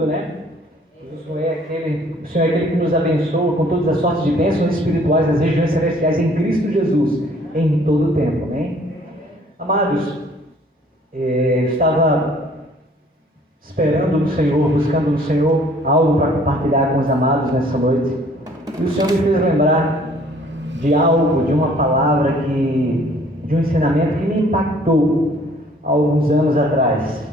tudo, né? O Senhor é aquele que nos abençoa com todas as sortes de bênçãos espirituais nas regiões celestiais em Cristo Jesus, em todo o tempo, amém? Amados, eu estava esperando no Senhor, buscando no Senhor algo para compartilhar com os amados nessa noite, e o Senhor me fez lembrar de algo, de uma palavra de um ensinamento que me impactou há alguns anos atrás.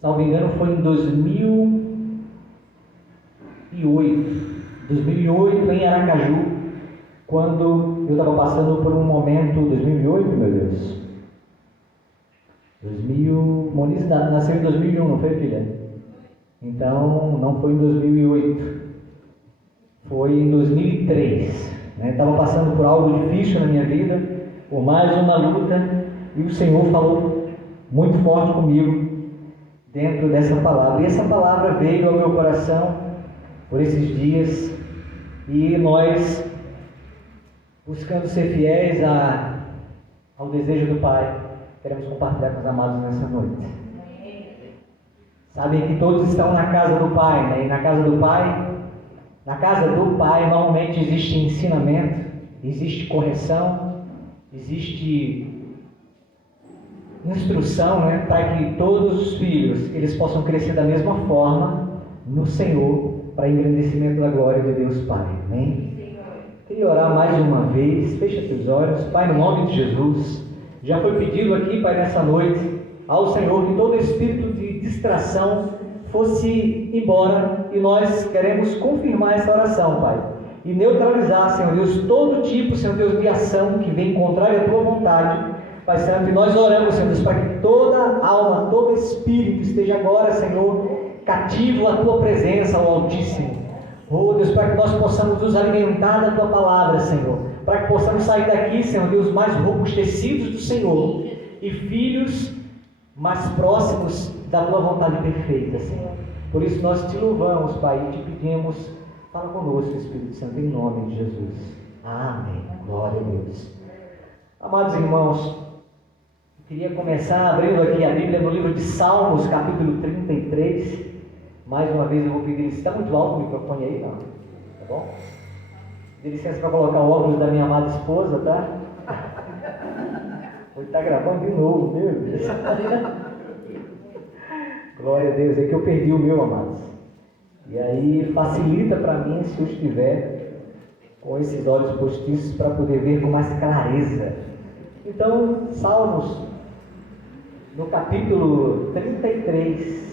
Salvo engano, foi em 2008 em Aracaju, quando eu estava passando por um momento. 2008, meu Deus. Moniz nasceu em 2001, não foi, filha? Então, não foi em 2008. Foi em 2003. Estava passando por algo difícil na minha vida, por mais uma luta, e o Senhor falou muito forte comigo dentro dessa palavra. E essa palavra veio ao meu coração por esses dias, e nós, buscando ser fiéis ao desejo do Pai, queremos compartilhar com os amados nessa noite. Sabem que todos estão na casa do Pai, né? E na casa do Pai normalmente existe ensinamento, existe correção, existe instrução, né? Para que todos os filhos eles possam crescer da mesma forma no Senhor, para engrandecimento da glória de Deus Pai. Amém? Queria orar mais uma vez. Fecha teus olhos. Pai, no nome de Jesus, já foi pedido aqui, Pai, nessa noite ao Senhor que todo espírito de distração fosse embora, e nós queremos confirmar essa oração, Pai, e neutralizar, Senhor Deus, todo tipo, Senhor Deus, de ação que vem contrária à Tua vontade, Pai Santo. E nós oramos, Senhor Deus, para que toda alma, todo espírito esteja agora, Senhor, cativo à Tua presença, ao Altíssimo. Oh Deus, para que nós possamos nos alimentar da Tua palavra, Senhor, para que possamos sair daqui, Senhor Deus, mais robustecidos do Senhor, e filhos mais próximos da Tua vontade perfeita, Senhor. Por isso nós Te louvamos, Pai, e Te pedimos, fala conosco, Espírito Santo, em nome de Jesus. Amém. Glória a Deus. Amados irmãos, eu queria começar abrindo aqui a Bíblia no livro de Salmos, capítulo 33. Mais uma vez eu vou pedir, está muito alto o microfone aí, não? Tá bom? Dê licença para colocar o óculos da minha amada esposa, tá? Ele está gravando de novo, meu Deus. Glória a Deus, é que eu perdi o meu, amados. E aí facilita para mim se eu estiver com esses olhos postiços para poder ver com mais clareza. Então, Salmos, no capítulo 33,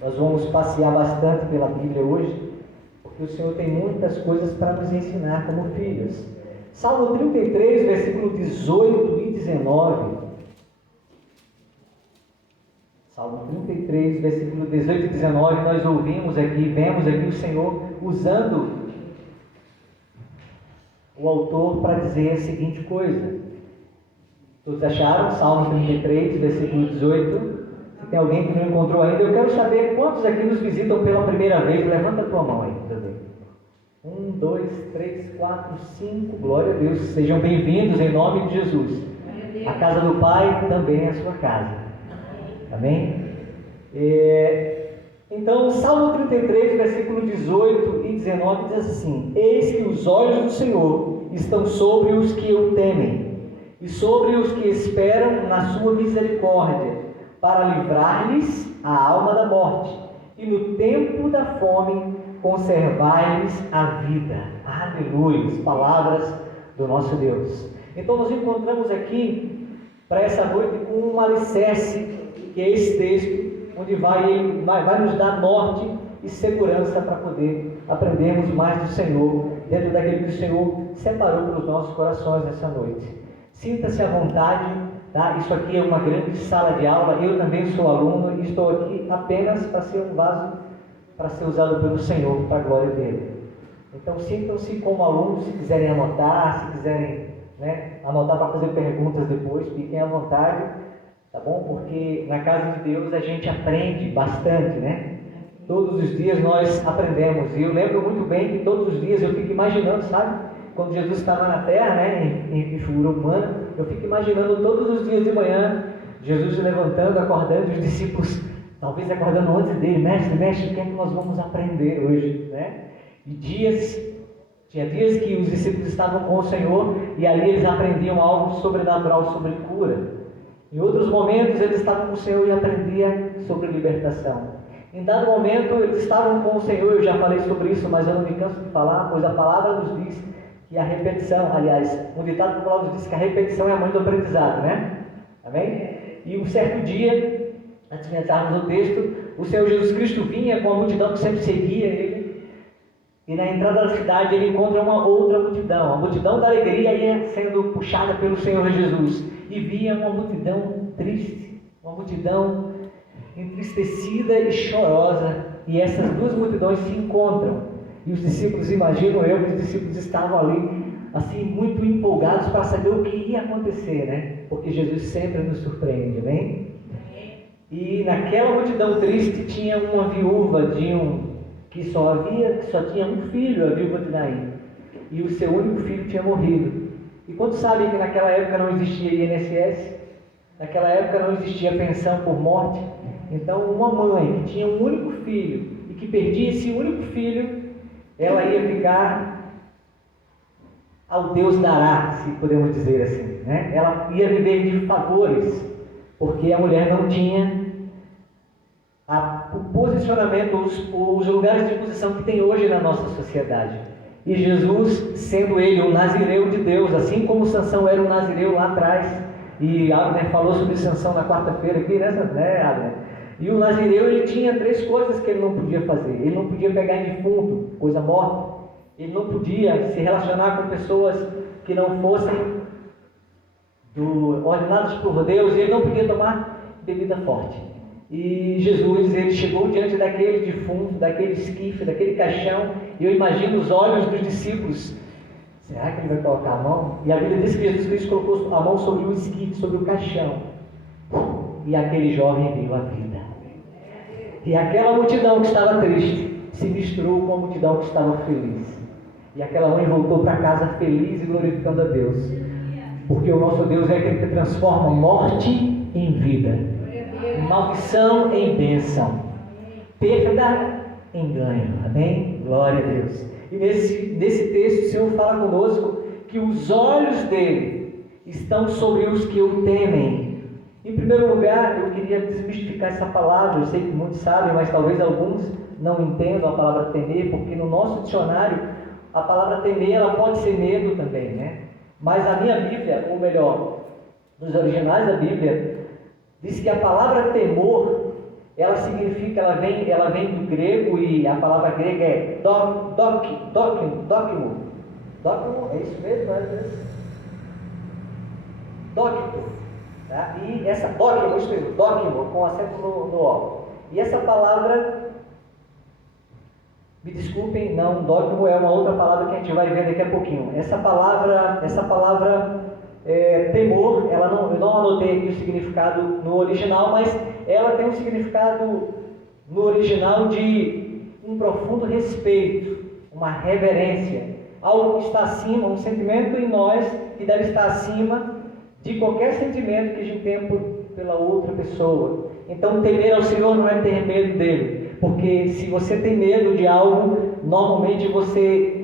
nós vamos passear bastante pela Bíblia hoje, porque o Senhor tem muitas coisas para nos ensinar como filhos. Salmo 33, versículo 18 e 19. Salmo 33, versículo 18 e 19, nós vemos aqui o Senhor usando o autor para dizer a seguinte coisa. Todos acharam? Salmo 33, versículo 18. Se tem alguém que não encontrou ainda, eu quero saber quantos aqui nos visitam pela primeira vez. Levanta a tua mão aí, para ver. 1, 2, 3, 4, 5. Glória a Deus. Sejam bem-vindos em nome de Jesus. A casa do Pai também é a sua casa. Amém? Então, Salmo 33, versículo 18 e 19 diz assim: Eis que os olhos do Senhor estão sobre os que o temem, e sobre os que esperam na sua misericórdia, para livrar-lhes a alma da morte, e no tempo da fome conservar-lhes a vida. Aleluia! Palavras do nosso Deus. Então nós encontramos aqui, para essa noite, um alicerce, que é esse texto, onde vai nos dar norte e segurança para poder aprendermos mais do Senhor, dentro daquilo que o Senhor separou para os nossos corações nessa noite. Sinta-se à vontade, tá? Isso aqui é uma grande sala de aula, eu também sou aluno e estou aqui apenas para ser um vaso para ser usado pelo Senhor, para a glória dele. Então sintam-se como alunos, se quiserem anotar, se quiserem, anotar para fazer perguntas depois, fiquem à vontade, tá bom? Porque na casa de Deus a gente aprende bastante, né? Todos os dias nós aprendemos, e eu lembro muito bem que todos os dias eu fico imaginando, sabe? quando Jesus estava na terra, né, em figura humana, eu fico imaginando todos os dias de manhã, Jesus se levantando, acordando, os discípulos talvez acordando antes dele, mestre, o que é que nós vamos aprender hoje, né? E tinha dias que os discípulos estavam com o Senhor e ali eles aprendiam algo sobrenatural sobre cura. Em outros momentos eles estavam com o Senhor e aprendiam sobre libertação. Em dado momento eles estavam com o Senhor, eu já falei sobre isso, mas eu não me canso de falar, pois a palavra nos diz que a repetição, aliás, um ditado popular nos diz que a repetição é a mãe do aprendizado, né? Amém? E um certo dia, antes de entrarmos no texto, o Senhor Jesus Cristo vinha com a multidão que sempre seguia ele. E na entrada da cidade ele encontra uma outra multidão. A multidão da alegria ia sendo puxada pelo Senhor Jesus. E via uma multidão triste, uma multidão entristecida e chorosa. E essas duas multidões se encontram. E os discípulos, imagino eu, que os discípulos estavam ali, assim, muito empolgados para saber o que ia acontecer, né? Porque Jesus sempre nos surpreende, né? E naquela multidão triste tinha uma viúva que só tinha um filho, a viúva de Naim, e o seu único filho tinha morrido. E quando sabem que naquela época não existia INSS, naquela época não existia pensão por morte, então uma mãe que tinha um único filho e que perdia esse único filho, ela ia ficar ao Deus dará, se podemos dizer assim, né? Ela ia viver de favores, porque a mulher não tinha o posicionamento, os lugares de posição que tem hoje na nossa sociedade. E Jesus, sendo ele um nazireu de Deus, assim como Sansão era um nazireu lá atrás, e Abner falou sobre Sansão na quarta-feira aqui, né, Abner? E o nazireu, ele tinha 3 coisas que ele não podia fazer. Ele não podia pegar em defunto, coisa morta. Ele não podia se relacionar com pessoas que não fossem ordenadas por Deus. Ele não podia tomar bebida forte. E Jesus, ele chegou diante daquele defunto, daquele esquife, daquele caixão, e eu imagino os olhos dos discípulos. Será que ele vai colocar a mão? E a Bíblia diz que Jesus Cristo colocou a mão sobre o esquife, sobre o caixão. E aquele jovem veio à vida. E aquela multidão que estava triste se misturou com a multidão que estava feliz. E aquela mãe voltou para casa feliz e glorificando a Deus. Porque o nosso Deus é aquele que transforma morte em vida, maldição em bênção, perda em ganho. Amém? Glória a Deus. E nesse texto o Senhor fala conosco que os olhos dele estão sobre os que o temem. Em primeiro lugar, eu queria desmistificar essa palavra. Eu sei que muitos sabem, mas talvez alguns não entendam a palavra temer, porque no nosso dicionário a palavra temer, ela pode ser medo também, né? Mas a minha Bíblia, ou melhor, nos originais da Bíblia, diz que a palavra temor, ela significa, ela vem do grego, e a palavra grega é dokimo. Dokimo, é isso mesmo? Dokimo. Tá? E essa dokimo, com acento no O. E essa palavra, me desculpem, não, dokimo é uma outra palavra que a gente vai ver daqui a pouquinho. Essa palavra temor, eu não anotei aqui o significado no original, mas ela tem um significado no original de um profundo respeito, uma reverência, algo que está acima, um sentimento em nós que deve estar acima de qualquer sentimento que a gente tenha pela outra pessoa. Então, temer ao Senhor não é ter medo dele, porque se você tem medo de algo, normalmente você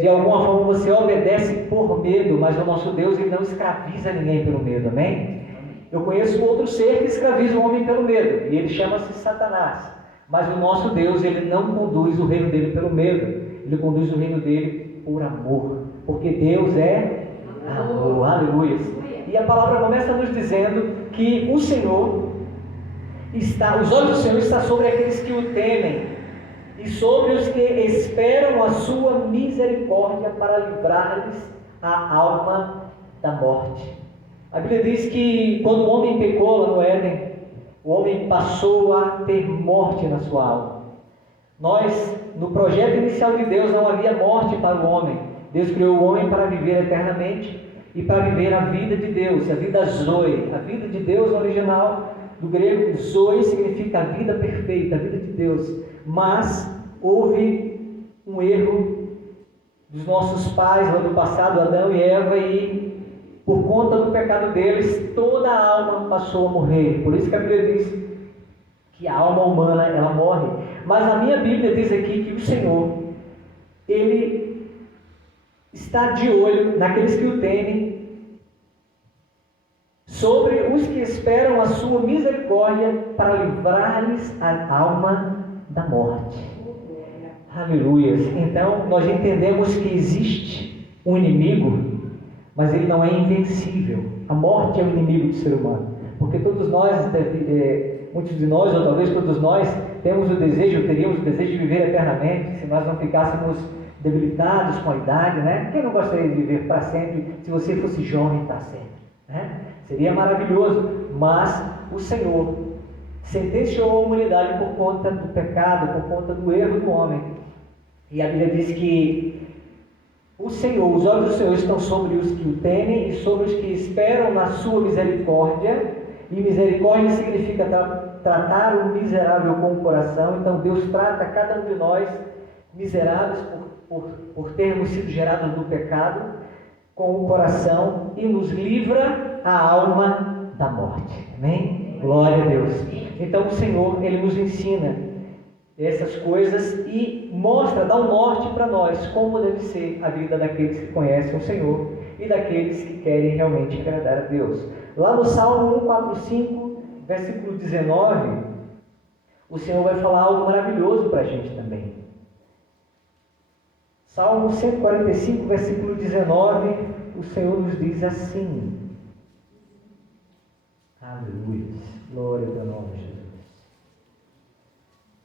de alguma forma você obedece por medo, mas o nosso Deus, ele não escraviza ninguém pelo medo, amém? Eu conheço outro ser que escraviza o homem pelo medo, e ele chama-se Satanás. Mas o nosso Deus, ele não conduz o reino dele pelo medo, ele conduz o reino dele por amor, porque Deus é amor, aleluia. E a palavra começa nos dizendo que o Senhor os olhos do Senhor estão sobre aqueles que o temem, e sobre os que esperam a sua misericórdia para livrar-lhes a alma da morte. A Bíblia diz que quando o homem pecou lá no Éden, o homem passou a ter morte na sua alma. No projeto inicial de Deus, não havia morte para o homem. Deus criou o homem para viver eternamente e para viver a vida de Deus, a vida Zoe. A vida de Deus no original do grego, Zoe significa a vida perfeita, a vida de Deus. Mas houve um erro dos nossos pais lá do passado, Adão e Eva, e por conta do pecado deles, toda a alma passou a morrer. Por isso que a Bíblia diz que a alma humana, ela morre. Mas a minha Bíblia diz aqui que o Senhor, Ele está de olho naqueles que o temem, sobre os que esperam a sua misericórdia, para livrar-lhes a alma da morte. Aleluias. Então, nós entendemos que existe um inimigo, mas ele não é invencível. A morte é o inimigo do ser humano. Porque todos nós, muitos de nós, ou talvez todos nós, teríamos o desejo de viver eternamente, se nós não ficássemos debilitados com a idade, né? Quem não gostaria de viver para sempre, se você fosse jovem para sempre, né? Seria maravilhoso, mas o Senhor sentenciou a humanidade por conta do pecado, por conta do erro do homem. E a Bíblia diz que o Senhor, os olhos do Senhor estão sobre os que o temem e sobre os que esperam na sua misericórdia. E misericórdia significa tratar o miserável com o coração. Então Deus trata cada um de nós, miseráveis por termos sido gerados do pecado, com o coração, e nos livra a alma da morte. Amém? Glória a Deus. Então o Senhor, Ele nos ensina essas coisas e mostra, dá um norte para nós, como deve ser a vida daqueles que conhecem o Senhor e daqueles que querem realmente agradar a Deus. Lá no Salmo 145, versículo 19, o Senhor vai falar algo maravilhoso para a gente também. Salmo 145, versículo 19, o Senhor nos diz assim. Aleluia. Glória ao teu nome, Jesus.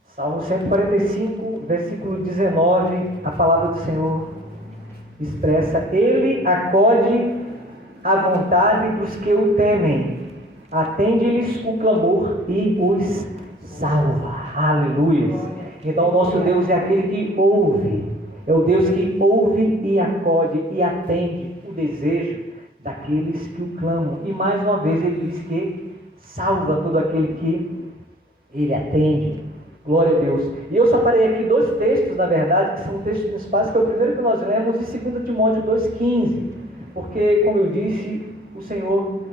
Salmo 145, versículo 19, a palavra do Senhor expressa: Ele acode à vontade dos que o temem, atende-lhes o clamor e os salva. Aleluia. Então o nosso Deus é aquele que ouve, é o Deus que ouve e acode e atende o desejo daqueles que o clamam. E mais uma vez ele diz que salva todo aquele que ele atende. Glória a Deus. E eu separei aqui dois textos, na verdade, que são textos principais, que é o primeiro que nós lemos em 2 Timóteo 2,15. Porque, como eu disse, o Senhor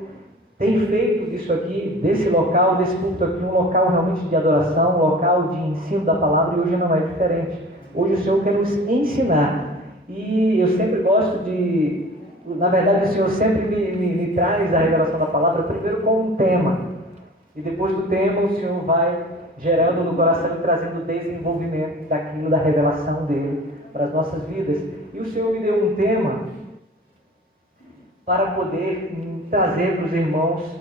tem feito disso aqui, desse local, desse culto aqui, um local realmente de adoração, um local de ensino da palavra, e hoje não é diferente. Hoje o Senhor quer nos ensinar. E eu sempre gosto de... Na verdade, o Senhor sempre me traz a revelação da palavra, primeiro com um tema. E depois do tema, o Senhor vai gerando no coração e trazendo desenvolvimento daquilo, da revelação dele para as nossas vidas. E o Senhor me deu um tema para poder trazer para os irmãos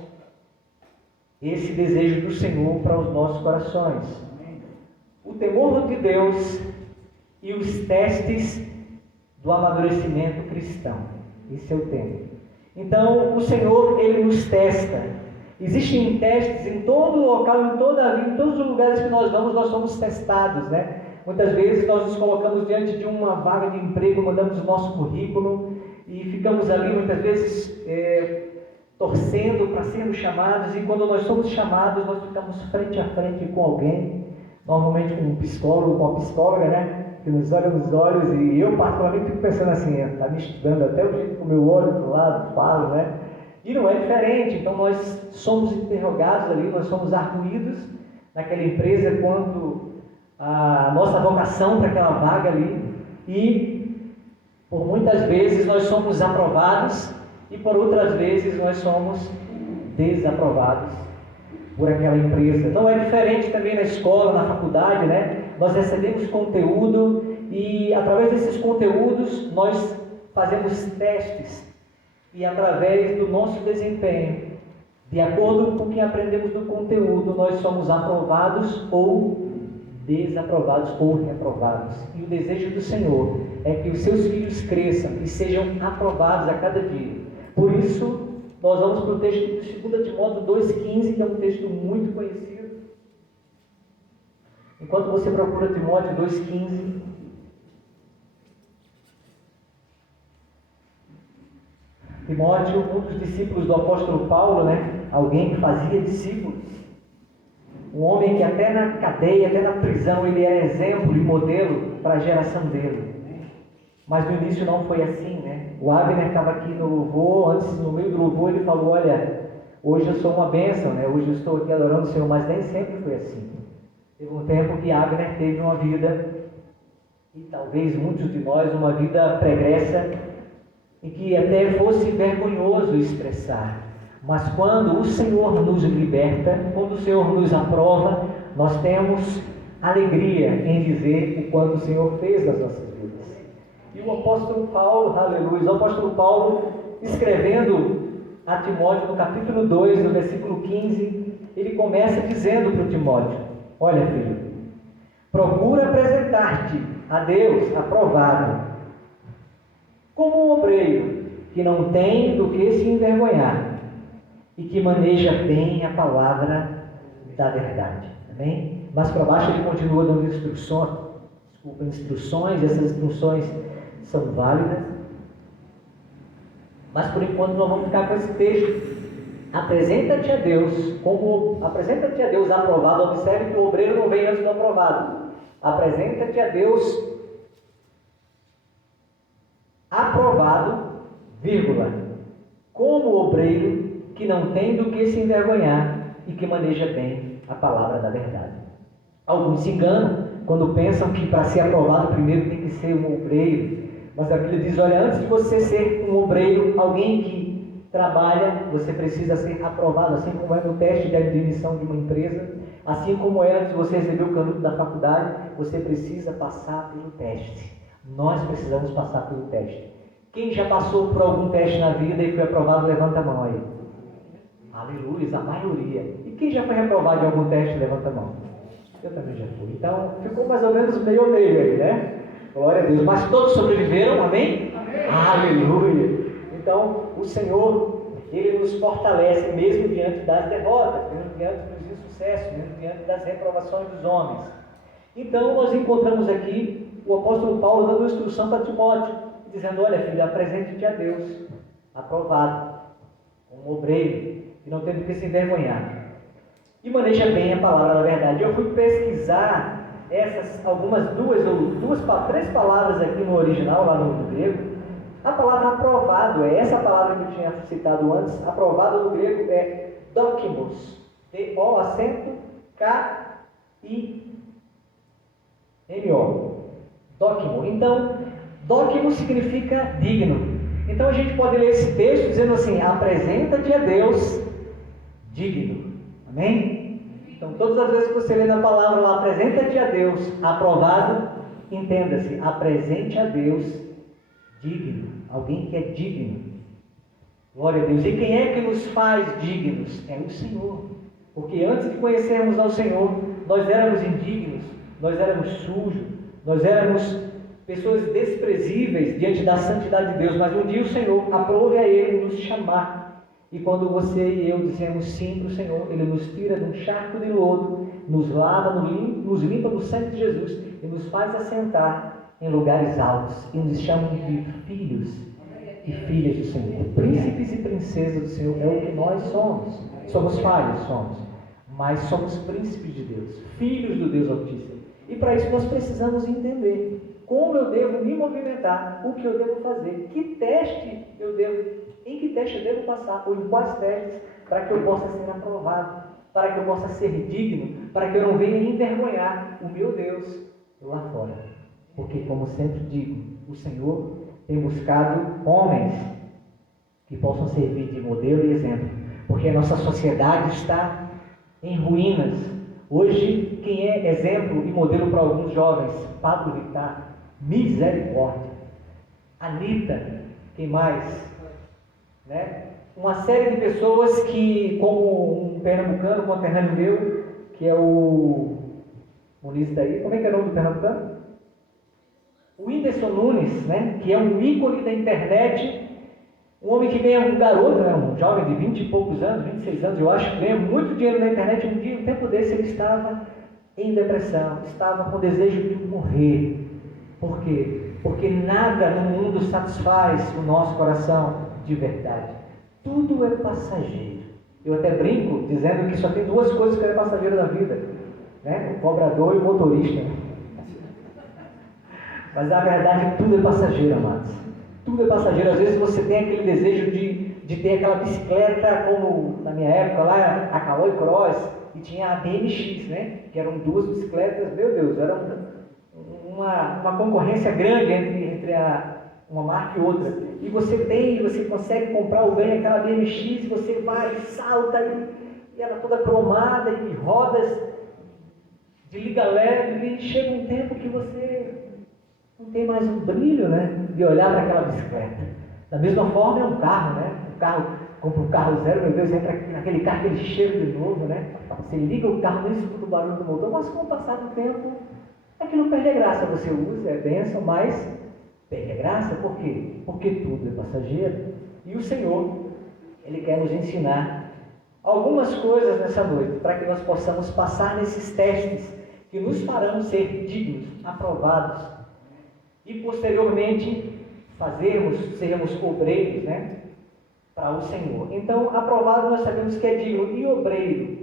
esse desejo do Senhor para os nossos corações. O temor de Deus e os testes do amadurecimento cristão. Esse é o tema. Então, o Senhor, Ele nos testa. Existem testes em todo local, em toda a vida, em todos os lugares que nós vamos, nós somos testados, né? Muitas vezes nós nos colocamos diante de uma vaga de emprego, mandamos o nosso currículo e ficamos ali muitas vezes torcendo para sermos chamados, e quando nós somos chamados, nós ficamos frente a frente com alguém, normalmente com um psicólogo, com uma psicóloga, né? Que nos olha nos olhos, e eu particularmente fico pensando assim, está me estudando até o jeito que o meu olho para o lado, falo, né? E não é diferente. Então nós somos interrogados ali, nós somos arguídos naquela empresa quanto à nossa vocação para aquela vaga ali, e por muitas vezes nós somos aprovados e por outras vezes nós somos desaprovados por aquela empresa. Não é diferente também na escola, na faculdade, né? Nós recebemos conteúdo e através desses conteúdos nós fazemos testes. E através do nosso desempenho, de acordo com o que aprendemos do conteúdo, nós somos aprovados ou desaprovados ou reprovados. E o desejo do Senhor é que os seus filhos cresçam e sejam aprovados a cada dia. Por isso, nós vamos para o texto de 2 Timóteo 2,15, que é um texto muito conhecido. Enquanto você procura Timóteo 2,15... Timóteo, um dos discípulos do apóstolo Paulo, né? Alguém que fazia discípulos, um homem que até na cadeia, até na prisão, ele era exemplo e modelo para a geração dele. Mas no início não foi assim, né? O Abner estava aqui no louvor, antes, no meio do louvor, ele falou: olha, hoje eu sou uma bênção, né? Hoje eu estou aqui adorando o Senhor, mas nem sempre foi assim. Teve um tempo que Abner teve uma vida, e talvez muitos de nós, uma vida pregressa, e que até fosse vergonhoso expressar. Mas quando o Senhor nos liberta, quando o Senhor nos aprova, nós temos alegria em dizer o quanto o Senhor fez nas nossas vidas. E o apóstolo Paulo, aleluia, o apóstolo Paulo, escrevendo a Timóteo no capítulo 2, no versículo 15, ele começa dizendo para o Timóteo: olha, filho, procura apresentar-te a Deus aprovado, como um obreiro que não tem do que se envergonhar e que maneja bem a palavra da verdade. Amém? Mas para baixo ele continua dando instruções, essas instruções são válidas. Mas por enquanto nós vamos ficar com esse texto. Apresenta-te a Deus aprovado. Observe que o obreiro não vem antes do aprovado. Apresenta-te a Deus aprovado, vírgula, como obreiro que não tem do que se envergonhar e que maneja bem a palavra da verdade. Alguns se enganam quando pensam que para ser aprovado primeiro tem que ser um obreiro. Mas a Bíblia diz: olha, antes de você ser um obreiro, alguém que trabalha, você precisa ser aprovado, assim como é no teste de admissão de uma empresa, assim como é antes de você receber o canudo da faculdade, você precisa passar pelo teste. Nós precisamos passar pelo teste. Quem já passou por algum teste na vida e foi aprovado, levanta a mão aí. Aleluia, a maioria. E quem já foi reprovado em algum teste, levanta a mão. Eu também já fui. Então, ficou mais ou menos meio a meio aí, né? Glória a Deus. Mas todos sobreviveram, amém? Amém. Aleluia. Então, o Senhor, Ele nos fortalece mesmo diante das derrotas, mesmo diante dos insucessos, mesmo diante das reprovações dos homens. Então, nós encontramos aqui o apóstolo Paulo dando instrução para Timóteo, dizendo: olha, filho, apresente-te a Deus, aprovado, como obreiro, que não tem do que se envergonhar, e maneja bem a palavra da verdade. Eu fui pesquisar essas três palavras aqui no original, lá no grego. A palavra aprovado é essa palavra que eu tinha citado antes. Aprovado no grego é dokimos, D-O acento K-I-M-O, dokimo. Então, dokimo significa digno. Então a gente pode ler esse texto dizendo assim: apresenta-te a Deus digno. Amém? Então, todas as vezes que você lê na palavra lá, apresenta-te a Deus aprovado, entenda-se, apresente a Deus digno, alguém que é digno. Glória a Deus. E quem é que nos faz dignos? É o Senhor. Porque antes de conhecermos ao Senhor, nós éramos indignos, nós éramos sujos, nós éramos pessoas desprezíveis diante da santidade de Deus. Mas um dia o Senhor aprove a Ele nos chamar. E quando você e eu dizemos sim para o Senhor, Ele nos tira de um charco de lodo, nos lava, nos limpa no sangue de Jesus e nos faz assentar em lugares altos e nos chama de filhos e filhas do Senhor. Príncipes e princesas do Senhor é o que nós somos. Somos falhos, mas somos príncipes de Deus, filhos do Deus Altíssimo. E para isso nós precisamos entender como eu devo me movimentar, o que eu devo fazer, em que teste eu devo passar, ou em quais testes, para que eu possa ser aprovado, para que eu possa ser digno, para que eu não venha envergonhar o meu Deus lá fora. Porque, como sempre digo, o Senhor tem buscado homens que possam servir de modelo e exemplo, porque a nossa sociedade está em ruínas. Hoje, quem é exemplo e modelo para alguns jovens? Pablo Vittar, misericórdia. Anitta, quem mais? Né? Uma série de pessoas que, como um pernambucano, conterrâneo meu, que é o Muniz daí, como é que é o nome do pernambucano? O Whindersson Nunes, né? Que é um ícone da internet, um homem que ganha, um garoto, né? Um jovem de 20 e poucos anos, 26 anos, eu acho, que ganha muito dinheiro na internet. Um dia, um tempo desse, ele estava em depressão, estava com desejo de morrer. Por quê? Porque nada no mundo satisfaz o nosso coração de verdade. Tudo é passageiro. Eu até brinco dizendo que só tem duas coisas que é passageiro na vida, né? O cobrador e o motorista. Mas na verdade tudo é passageiro, amados. Tudo é passageiro. Às vezes você tem aquele desejo de ter aquela bicicleta, como na minha época lá, a Caloi Cross, e tinha a BMX, né? Que eram duas bicicletas, meu Deus, era uma concorrência grande entre uma marca e outra. E você consegue comprar ou ganha aquela BMX, você vai, salta, e ela toda cromada, e rodas de liga leve, e chega um tempo que você não tem mais um brilho, né, de olhar para aquela bicicleta. Da mesma forma é um carro, né? Compra um carro zero, meu Deus, entra naquele carro, aquele cheiro de novo, né? Você liga o carro, nem escuta o barulho do motor, mas com o passar do tempo, aquilo perde a graça. Você usa, é bênção, mas perde a graça. Por quê? Porque tudo é passageiro. E o Senhor, Ele quer nos ensinar algumas coisas nessa noite, para que nós possamos passar nesses testes que nos farão ser dignos, aprovados, e posteriormente sermos obreiros, né, para o Senhor. Então, aprovado nós sabemos que é digno, e obreiro,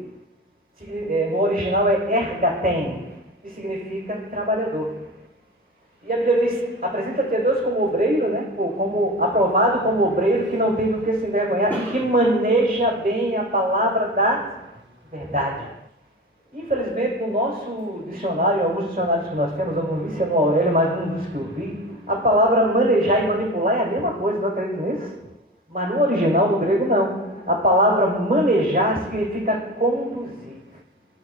no original é ergaten, que significa trabalhador. E a Bíblia diz, apresenta-te a Deus como obreiro, né, como aprovado como obreiro, que não tem do que se envergonhar, que maneja bem a palavra da verdade. Infelizmente, no nosso dicionário, alguns dicionários que nós temos, eu não vi se é no Aurélio, mas um dos que eu vi, a palavra manejar e manipular é a mesma coisa, não acredito nisso? Mas no original, no grego, não. A palavra manejar significa conduzir.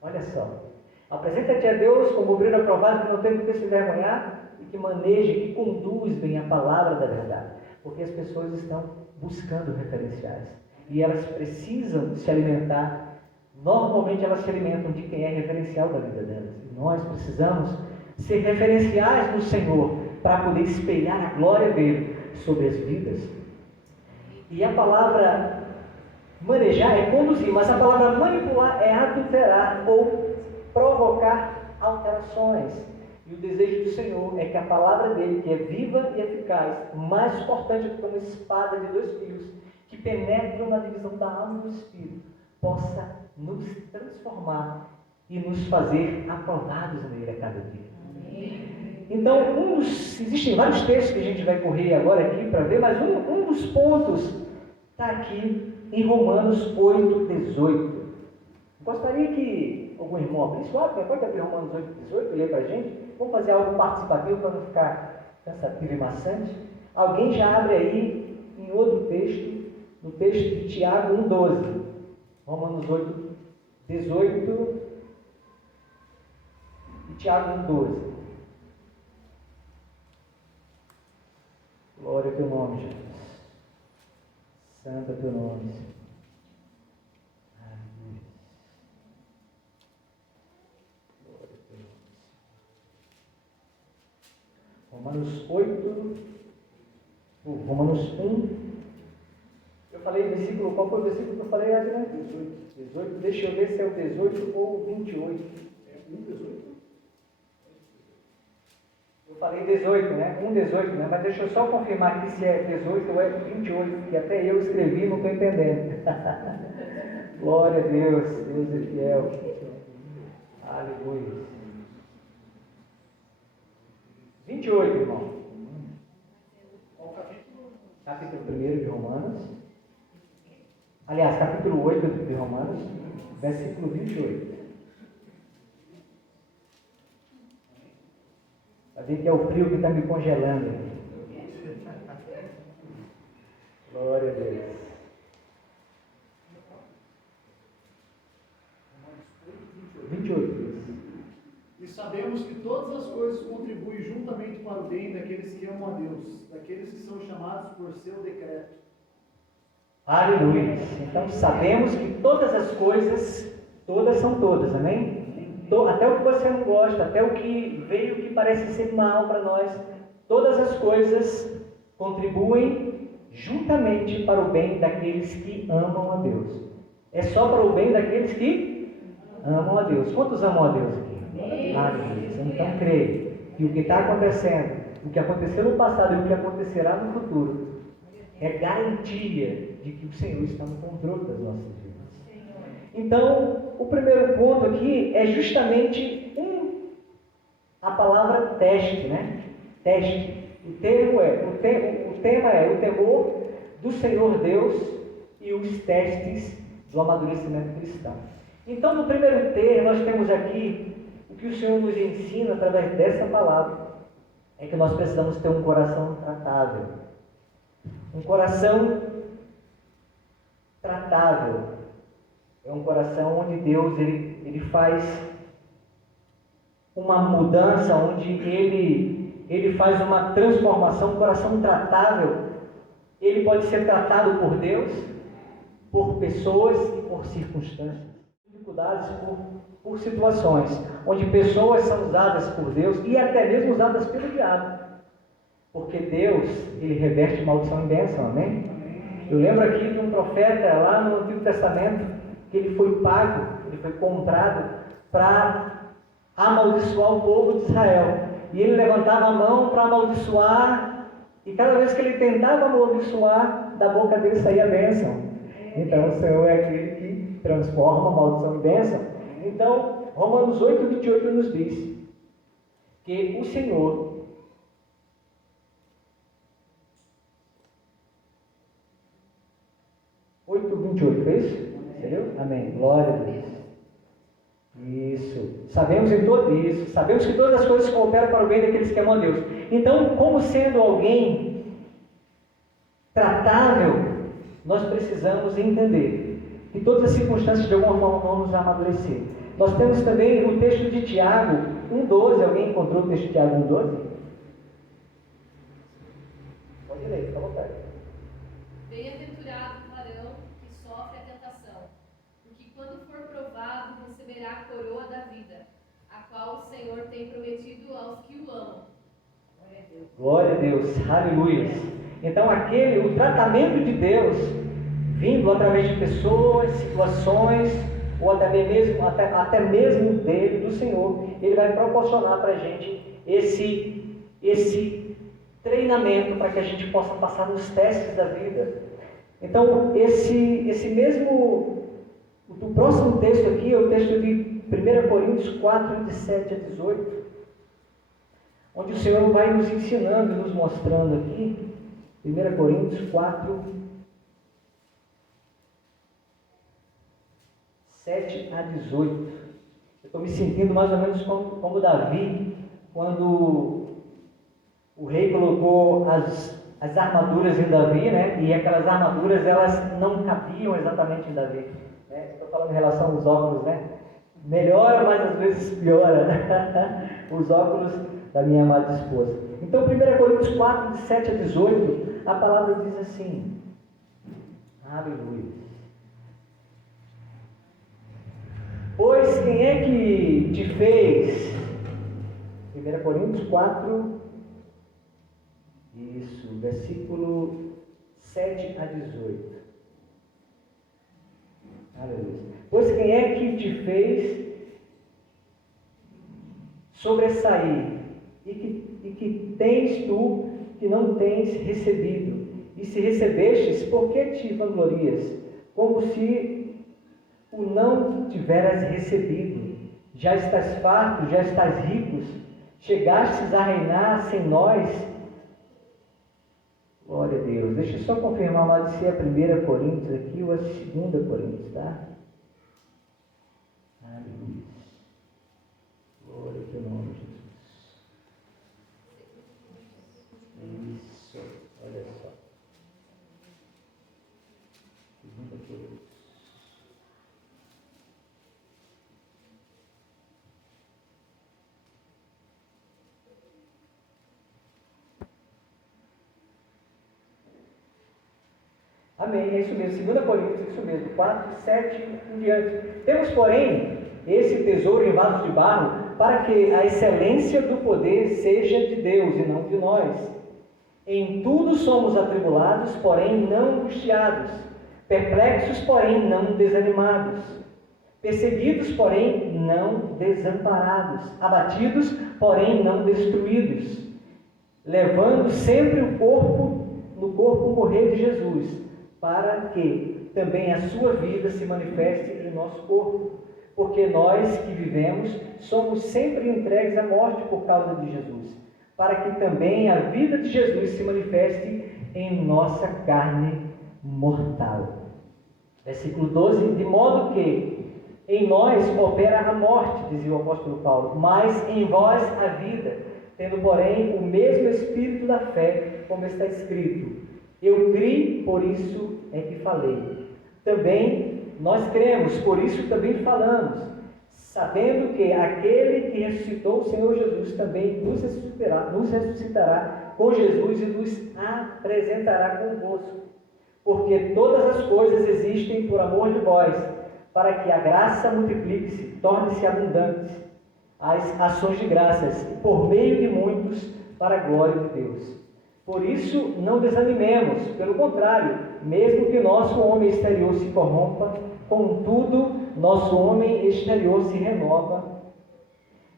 Olha só. Apresenta-te a Deus como obreiro aprovado, que não tem do que se envergonhar, e que maneja, que conduz bem a palavra da verdade. Porque as pessoas estão buscando referenciais. E elas precisam se alimentar. Normalmente elas se alimentam de quem é referencial da vida delas. E nós precisamos ser referenciais do Senhor para poder espelhar a glória dele sobre as vidas. E a palavra manejar é conduzir, mas a palavra manipular é adulterar ou provocar alterações. E o desejo do Senhor é que a palavra dele, que é viva e eficaz, mais cortante do que uma espada de 2 fios, que penetra na divisão da alma e do espírito, possa nos transformar e nos fazer aprovados nele a cada dia. Então, existem vários textos que a gente vai correr agora aqui para ver, mas um dos pontos está aqui em Romanos 8:18. Gostaria que algum irmão abrisse, pode abrir Romanos 8:18 e ler para a gente? Vamos fazer algo participativo para não ficar cansativo e maçante. Alguém já abre aí em outro texto, no texto de Tiago 1:12. Romanos 8:18 e Tiago 1:12. Glória ao teu nome, Jesus. Santo é teu nome, Senhor. Aleluia. Glória ao teu nome, Senhor. Romanos 1. Eu falei versículo, qual foi o versículo que eu falei? 18. Deixa eu ver se é o 18 ou o 28. É 1:18. Eu falei 18, né? 1:18, né? Mas deixa eu só confirmar aqui se é 18 ou é 28, que até eu escrevi e não estou entendendo. Glória a Deus, Deus é fiel. Aleluia. 28, irmão. Capítulo 1 de Romanos. Aliás, capítulo 8 de Romanos, versículo 28. Vai ver que é o frio que está me congelando. Glória a Deus. 28. E sabemos que todas as coisas contribuem juntamente para o bem daqueles que amam a Deus, daqueles que são chamados por seu decreto. Aleluia. Então sabemos que todas as coisas, todas são todas, amém? Até o que você não gosta, até o que veio que parece ser mal para nós, todas as coisas contribuem juntamente para o bem daqueles que amam a Deus. É só para o bem daqueles que amam a Deus. Quantos amam a Deus aqui? Aleluia. Então creia que o que está acontecendo, o que aconteceu no passado e o que acontecerá no futuro, é garantia de que o Senhor está no controle das nossas vidas. Então, o primeiro ponto aqui é justamente a palavra teste, né? teste. O tema é o temor do Senhor Deus e os testes do amadurecimento cristão. Então, no primeiro T, nós temos aqui o que o Senhor nos ensina através dessa palavra, é que nós precisamos ter um coração tratável. Um coração tratável é um coração onde Deus ele faz uma mudança, onde ele faz uma transformação. Um coração tratável, ele pode ser tratado por Deus, por pessoas e por circunstâncias. Dificuldades por situações, onde pessoas são usadas por Deus e até mesmo usadas pelo diabo. Porque Deus, ele reverte maldição em bênção, amém? Eu lembro aqui de um profeta lá no Antigo Testamento, que ele foi pago, ele foi comprado para amaldiçoar o povo de Israel. E ele levantava a mão para amaldiçoar, e cada vez que ele tentava amaldiçoar, da boca dele saía a bênção. Então o Senhor é aquele que transforma a maldição em bênção. Então, Romanos 8:28 nos diz que o Senhor foi isso? Entendeu? Amém. Glória a Deus. Isso. Sabemos em todo isso. Sabemos que todas as coisas cooperam para o bem daqueles que amam a Deus. Então, como sendo alguém tratável, nós precisamos entender que todas as circunstâncias de alguma forma vão nos amadurecer. Nós temos também o texto de Tiago 1:12. Alguém encontrou o texto de Tiago 1:12? Pode ler, fica à vontade. Bem-aventurado o varão que sofre a tentação, porque quando for provado, receberá a coroa da vida, a qual o Senhor tem prometido aos que o amam. Glória a Deus, aleluia. Então o tratamento de Deus, vindo através de pessoas, situações, ou até mesmo dele, do Senhor, ele vai proporcionar para a gente esse treinamento para que a gente possa passar nos testes da vida. Então, o próximo texto aqui é o texto de 1 Coríntios 4, de 7 a 18, onde o Senhor vai nos ensinando e nos mostrando aqui, 1 Coríntios 4, 7 a 18. Eu estou me sentindo mais ou menos como Davi, quando o rei colocou as armaduras em Davi, né? E aquelas armaduras, elas não cabiam exatamente em Davi. Né? Estou falando em relação aos óculos, né? Melhora, mas às vezes piora, né? Os óculos da minha amada esposa. Então, 1 Coríntios 4, de 7 a 18, a palavra diz assim, aleluia. Pois quem é que te fez? 1 Coríntios 4, isso, versículo 7 a 18. Aleluia. Pois quem é que te fez sobressair? E que tens tu que não tens recebido? E se recebestes, por que te vanglorias? Como se o não tiveras recebido. Já estás farto, já estás ricos, chegastes a reinar sem nós. Glória a Deus. Deixa eu só confirmar, mas se é a 1 Coríntios aqui ou a 2 Coríntios, tá? Aleluia. Glória ao teu nome, Jesus. Isso, olha só. 2 Coríntios. Amém, é isso mesmo, 2 Coríntios, isso mesmo, 4, 7 em diante. Temos, porém, esse tesouro em vasos de barro, para que a excelência do poder seja de Deus e não de nós. Em tudo somos atribulados, porém não angustiados, perplexos, porém não desanimados, perseguidos, porém não desamparados, abatidos, porém não destruídos, levando sempre no corpo o morrer de Jesus, para que também a sua vida se manifeste em nosso corpo, porque nós que vivemos somos sempre entregues à morte por causa de Jesus, para que também a vida de Jesus se manifeste em nossa carne mortal. Versículo 12, de modo que em nós opera a morte, dizia o apóstolo Paulo, mas em vós a vida, tendo, porém, o mesmo espírito da fé, como está escrito, eu criei, por isso é que falei. Também nós cremos, por isso também falamos, sabendo que aquele que ressuscitou o Senhor Jesus também nos ressuscitará com Jesus e nos apresentará convosco. Porque todas as coisas existem por amor de vós, para que a graça multiplique-se, torne-se abundante as ações de graças, e por meio de muitos, para a glória de Deus. Por isso, não desanimemos, pelo contrário, mesmo que nosso homem exterior se corrompa, contudo, nosso homem exterior se renova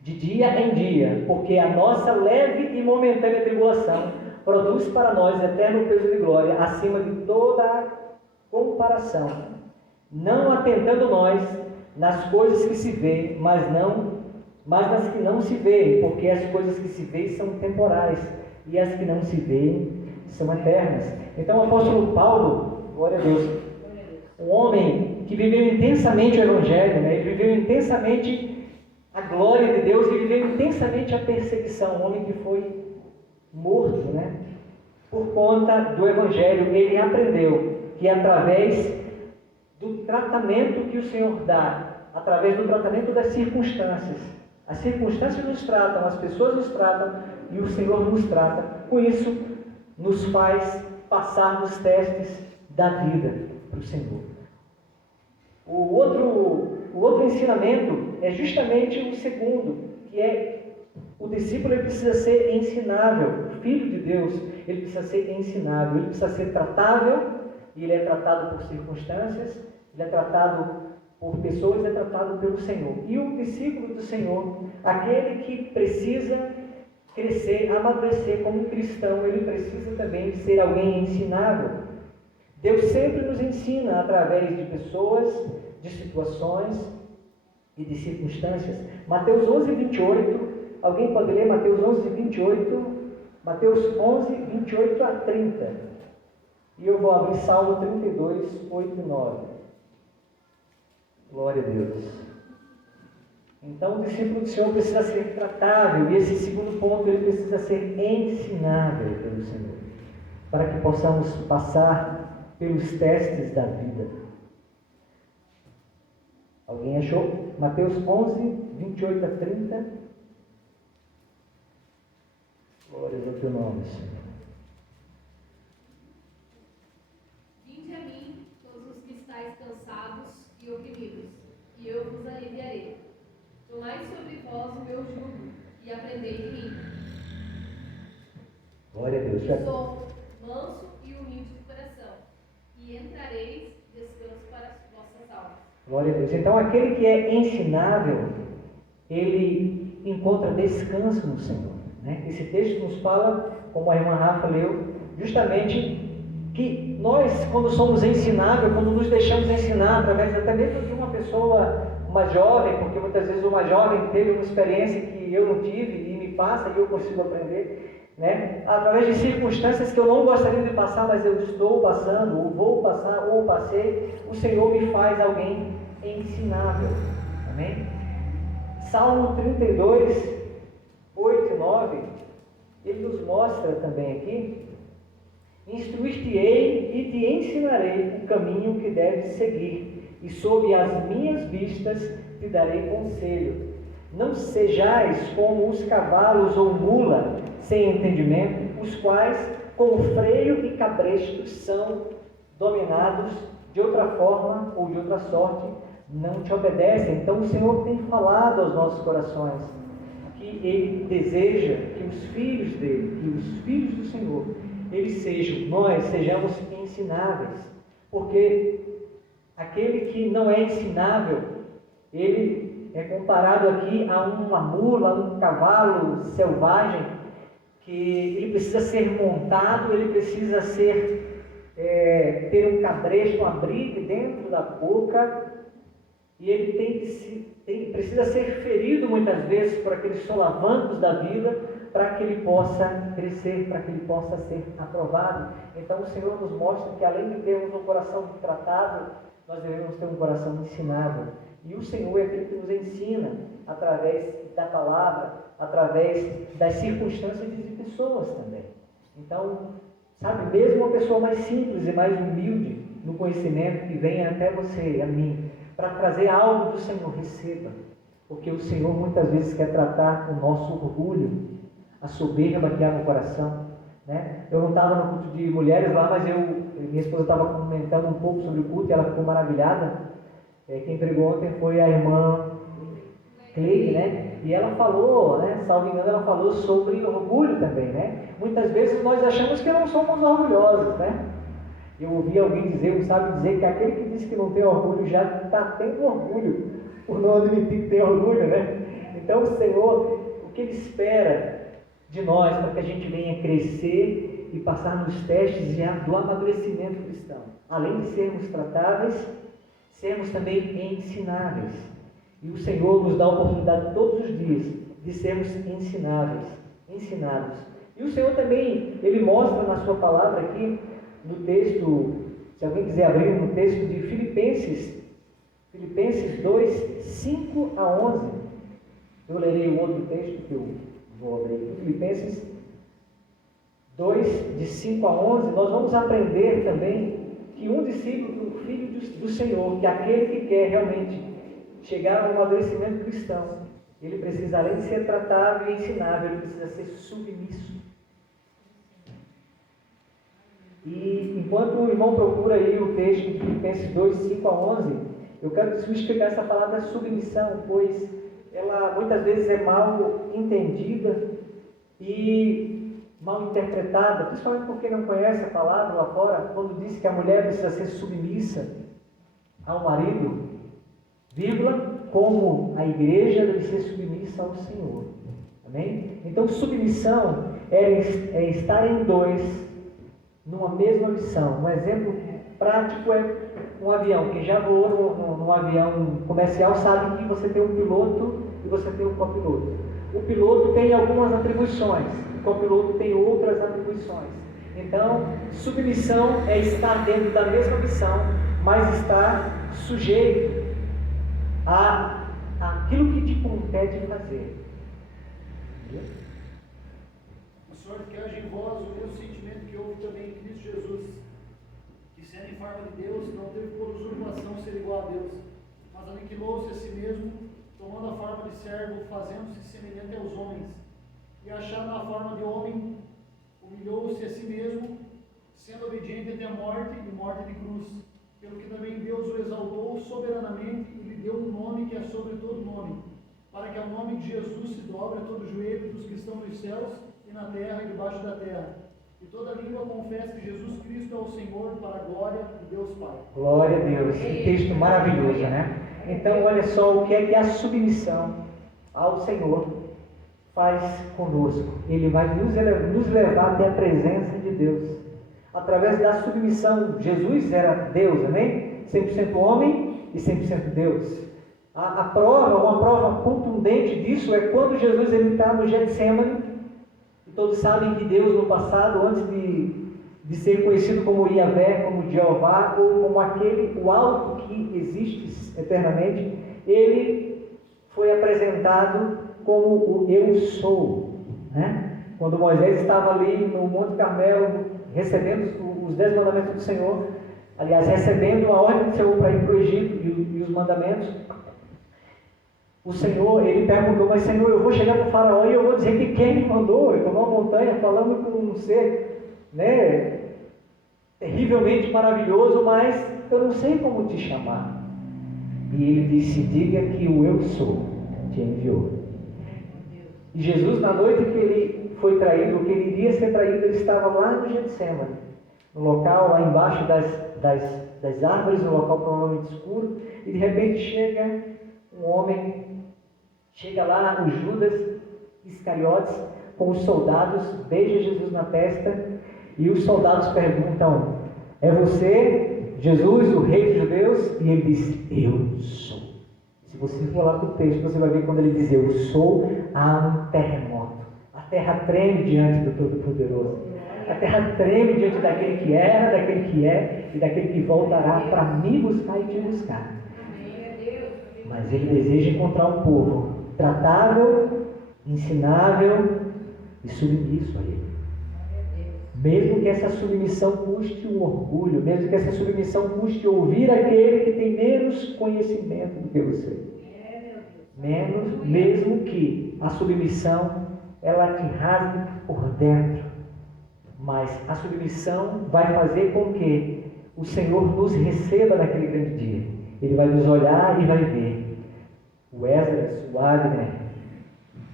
de dia em dia, porque a nossa leve e momentânea tribulação produz para nós eterno peso de glória, acima de toda a comparação, não atentando nós nas coisas que se vêem, mas nas que não se veem, porque as coisas que se veem são temporais, e as que não se veem são eternas. Então o apóstolo Paulo, glória a Deus, um homem que viveu intensamente o Evangelho, né? Ele viveu intensamente a glória de Deus, e viveu intensamente a perseguição, um homem que foi morto, né? Por conta do Evangelho. Ele aprendeu que através do tratamento que o Senhor dá, através do tratamento das circunstâncias, as circunstâncias nos tratam, as pessoas nos tratam, e o Senhor nos trata. Com isso, nos faz passar nos testes da vida para o Senhor. O outro ensinamento é justamente o segundo, que é o discípulo. Ele precisa ser ensinável. O Filho de Deus, ele precisa ser ensinável, ele precisa ser tratável, e ele é tratado por circunstâncias, ele é tratado por pessoas, é tratado pelo Senhor. E o discípulo do Senhor, aquele que precisa crescer, amadurecer como cristão, ele precisa também ser alguém ensinável. Deus sempre nos ensina através de pessoas, de situações e de circunstâncias. Mateus 11, 28, alguém pode ler Mateus 11, 28, Mateus 11, 28 a 30. E eu vou abrir Salmo 32, 8 e 9. Glória a Deus. Então o discípulo do Senhor precisa ser tratável, e esse segundo ponto, ele precisa ser ensinável pelo Senhor, para que possamos passar pelos testes da vida. Alguém achou? Mateus 11, 28 a 30. Glórias ao teu nome, Senhor. Vinde a mim, todos os que estáis cansados e oprimidos, e eu vos aliviarei. Tomai sobre vós o meu jugo, e aprendei de mim. Glória a Deus. Sou manso e humilde de coração, e entrareis descanso para as vossas almas. Glória a Deus. Então, aquele que é ensinável, ele encontra descanso no Senhor, né? Esse texto nos fala, como a irmã Rafa leu, justamente que nós, quando somos ensináveis, quando nos deixamos ensinar através até mesmo de uma pessoa, uma jovem, porque muitas vezes uma jovem teve uma experiência que eu não tive e me passa e eu consigo aprender, né? Através de circunstâncias que eu não gostaria de passar, mas eu estou passando, ou vou passar, ou passei, o Senhor me faz alguém ensinável. Amém? Salmo 32, 8 e 9, ele nos mostra também aqui: instruir-te-ei e te ensinarei o caminho que deves seguir, e sob as minhas vistas te darei conselho. Não sejais como os cavalos ou mula sem entendimento, os quais com freio e cabresto são dominados, de outra forma ou de outra sorte não te obedecem. Então o Senhor tem falado aos nossos corações que Ele deseja que os filhos dele, que os filhos do Senhor, nós sejamos ensináveis, porque aquele que não é ensinável, ele é comparado aqui a uma mula, a um cavalo selvagem, que ele precisa ser montado, ele precisa ter um cabresto, um abrigo dentro da boca, e ele precisa ser ferido muitas vezes por aqueles solavancos da vida, para que ele possa crescer, para que ele possa ser aprovado. Então o Senhor nos mostra que além de termos um coração tratável, nós devemos ter um coração ensinável. E o Senhor é aquele que nos ensina através da palavra, através das circunstâncias de pessoas também. Então, sabe, mesmo uma pessoa mais simples e mais humilde no conhecimento que venha até você, a mim, para trazer algo do Senhor, receba. Porque o Senhor muitas vezes quer tratar o nosso orgulho, a soberba que há no coração. Né? Eu não estava no culto de mulheres lá, mas minha esposa estava comentando um pouco sobre o culto e ela ficou maravilhada. Quem pregou ontem foi a irmã Cleide, né? E ela falou, né? Salvo engano, ela falou sobre orgulho também, né? Muitas vezes nós achamos que não somos orgulhosos, né? Eu ouvi alguém dizer, sabe dizer que aquele que diz que não tem orgulho já está tendo orgulho, por não admitir que tem orgulho, né? Então o Senhor, o que Ele espera de nós para que a gente venha crescer e passar nos testes do amadurecimento cristão, além de sermos tratáveis, sermos também ensináveis. E o Senhor nos dá a oportunidade todos os dias de sermos ensinados. E o Senhor também, Ele mostra na sua palavra aqui, no texto, se alguém quiser abrir no texto de Filipenses 2, 5 a 11. Eu lerei o outro texto que eu vou abrir aqui. Filipenses 2, de 5 a 11, nós vamos aprender também que um discípulo, um filho do Senhor, que é aquele que quer realmente chegar ao amadurecimento cristão, ele precisa, além de ser tratável e ensinável, ele precisa ser submisso. E enquanto o irmão procura aí o texto de Filipenses 2, 5 a 11, eu quero explicar essa palavra submissão, pois ela muitas vezes é mal entendida e mal interpretada, principalmente porque não conhece a palavra lá fora, quando diz que a mulher precisa ser submissa ao marido, vírgula, como a igreja deve ser submissa ao Senhor. Amém? Então, submissão é estar em dois, numa mesma missão. Um exemplo prático é um avião. Quem já voou num avião comercial sabe que você tem um piloto e você tem um copiloto. O piloto tem algumas atribuições, o copiloto tem outras atribuições. Então, submissão é estar dentro da mesma missão, mas estar sujeito àquilo que te compete fazer. De sorte que haja em vós o mesmo sentimento que houve também em Cristo Jesus, que sendo em forma de Deus, não teve por usurpação ser igual a Deus, mas aniquilou-se a si mesmo, tomando a forma de servo, fazendo-se semelhante aos homens, e achado na forma de homem, humilhou-se a si mesmo, sendo obediente até a morte e morte de cruz, pelo que também Deus o exaltou soberanamente e lhe deu um nome que é sobre todo nome, para que ao nome de Jesus se dobre todo o joelho dos que estão nos céus e na terra e debaixo da terra, e toda língua confesse que Jesus Cristo é o Senhor, para a glória de Deus Pai. Glória a Deus, que texto maravilhoso, né? Então, olha só o que é que a submissão ao Senhor faz conosco. Ele vai nos levar até a presença de Deus. Através da submissão, Jesus era Deus, amém? 100% homem e 100% Deus. Uma prova contundente disso é quando Jesus está no Getsemane. E todos sabem que Deus no passado, antes de ser conhecido como Yahvé, como Jeová, ou como o alto que existe eternamente, ele foi apresentado como o Eu Sou, né? Quando Moisés estava ali no Monte Carmelo, recebendo os 10 mandamentos do Senhor, aliás, recebendo a ordem do Senhor para ir para o Egito e os mandamentos, o Senhor, ele perguntou, mas Senhor, eu vou chegar para o faraó e eu vou dizer que quem me mandou? Eu estou numa montanha falando com um ser, né, terrivelmente maravilhoso, mas eu não sei como te chamar. E ele disse, diga que o Eu Sou te enviou. E Jesus, na noite que ele foi traído, que ele iria ser traído, ele estava lá no Getsemane, no local lá embaixo das árvores, no local provavelmente escuro, e de repente chega um homem, chega lá o Judas Iscariotes com os soldados, beija Jesus na testa, e os soldados perguntam, é você, Jesus, o rei dos judeus? E ele diz, eu sou. Se você for lá para o texto, você vai ver quando ele diz eu sou, há um terremoto. A terra treme diante do Todo-Poderoso. A terra treme diante daquele que era, daquele que é e daquele que voltará para me buscar e te buscar. Mas Ele deseja encontrar um povo tratável, ensinável e submisso a Ele. Mesmo que essa submissão custe o orgulho, mesmo que essa submissão custe ouvir aquele que tem menos conhecimento do que você. Mesmo que a submissão ela te rasgue por dentro. Mas a submissão vai fazer com que o Senhor nos receba naquele grande dia. Ele vai nos olhar e vai ver. O Esdras, o Abner,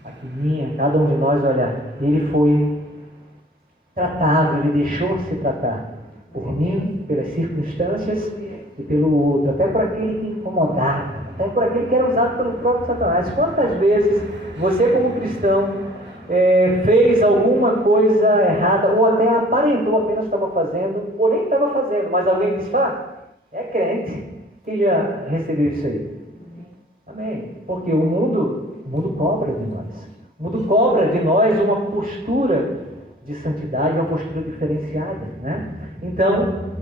a Quininha, cada um de nós, olha, ele foi tratável, ele deixou se tratar por mim, pelas circunstâncias e pelo outro, até por aquele que incomodava, até por aquele que era usado pelo próprio Satanás. Quantas vezes você, como cristão, fez alguma coisa errada, ou até aparentou apenas estava fazendo, ou nem estava fazendo, mas alguém disse, é crente, quem já recebeu isso aí? Amém? Porque o mundo cobra de nós. O mundo cobra de nós uma postura de santidade, uma postura diferenciada, né? Então,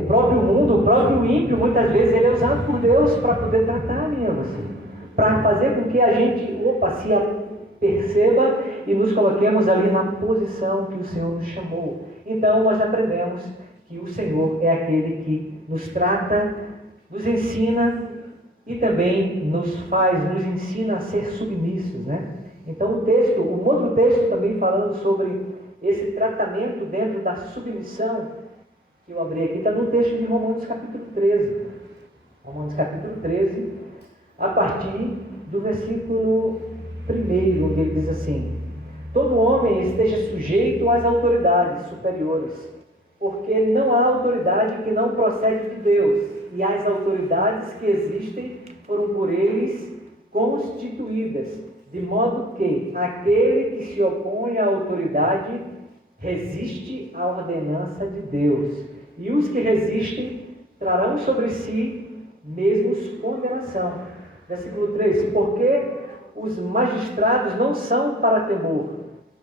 o próprio mundo, o próprio ímpio, muitas vezes ele é usado por Deus para poder tratar a mim e a você, para fazer com que a gente, se perceba e nos coloquemos ali na posição que o Senhor nos chamou. Então, nós aprendemos que o Senhor é aquele que nos trata, nos ensina e também nos ensina a ser submissos, né? Então um outro texto também falando sobre esse tratamento dentro da submissão, que eu abri aqui, está no texto de Romanos capítulo 13. Romanos capítulo 13, a partir do versículo 1, onde ele diz assim: todo homem esteja sujeito às autoridades superiores, porque não há autoridade que não procede de Deus, e as autoridades que existem foram por eles constituídas, de modo que aquele que se opõe à autoridade resiste à ordenança de Deus, e os que resistem trarão sobre si mesmos condenação. Versículo 3: porque os magistrados não são para temor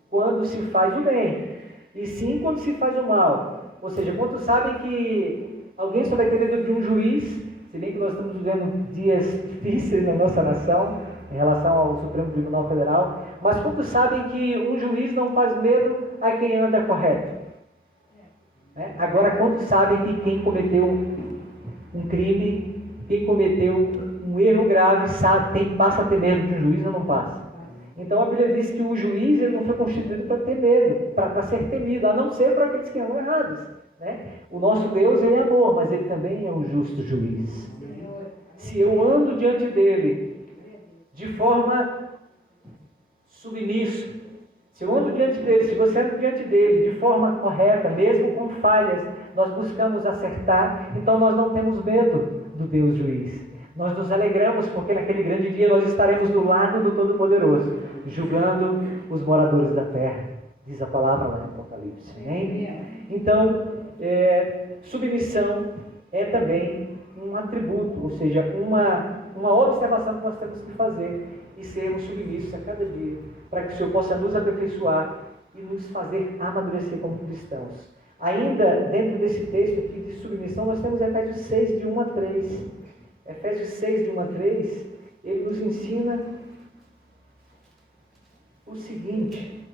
quando se faz o bem, e sim quando se faz o mal. Ou seja, quando sabem que alguém só vai ter medo de um juiz, se bem que nós estamos vivendo dias difíceis na nossa nação, em relação ao Supremo Tribunal Federal, mas quando sabem que um juiz não faz medo a quem anda correto. Agora, quando sabem que quem cometeu um crime, quem cometeu um erro grave, passa a ter medo de um juiz ou não passa? Então a Bíblia diz que o juiz ele não foi constituído para ter medo, para ser temido, a não ser para aqueles que andam errados. O nosso Deus ele é amor, mas ele também é um justo juiz. Se eu ando diante dele de forma submissa, se eu ando diante dele, se você anda diante dele de forma correta, mesmo com falhas, nós buscamos acertar, então nós não temos medo do Deus juiz. Nós nos alegramos porque naquele grande dia nós estaremos do lado do Todo-Poderoso, julgando os moradores da terra, diz a palavra lá no Apocalipse. Amém? Então, submissão é também um atributo, ou seja, uma observação que nós temos que fazer e sermos submissos a cada dia, para que o Senhor possa nos aperfeiçoar e nos fazer amadurecer como cristãos. Ainda dentro desse texto aqui de submissão, nós temos Efésios 6, de 1 a 3. Efésios 6, de 1 a 3, ele nos ensina o seguinte: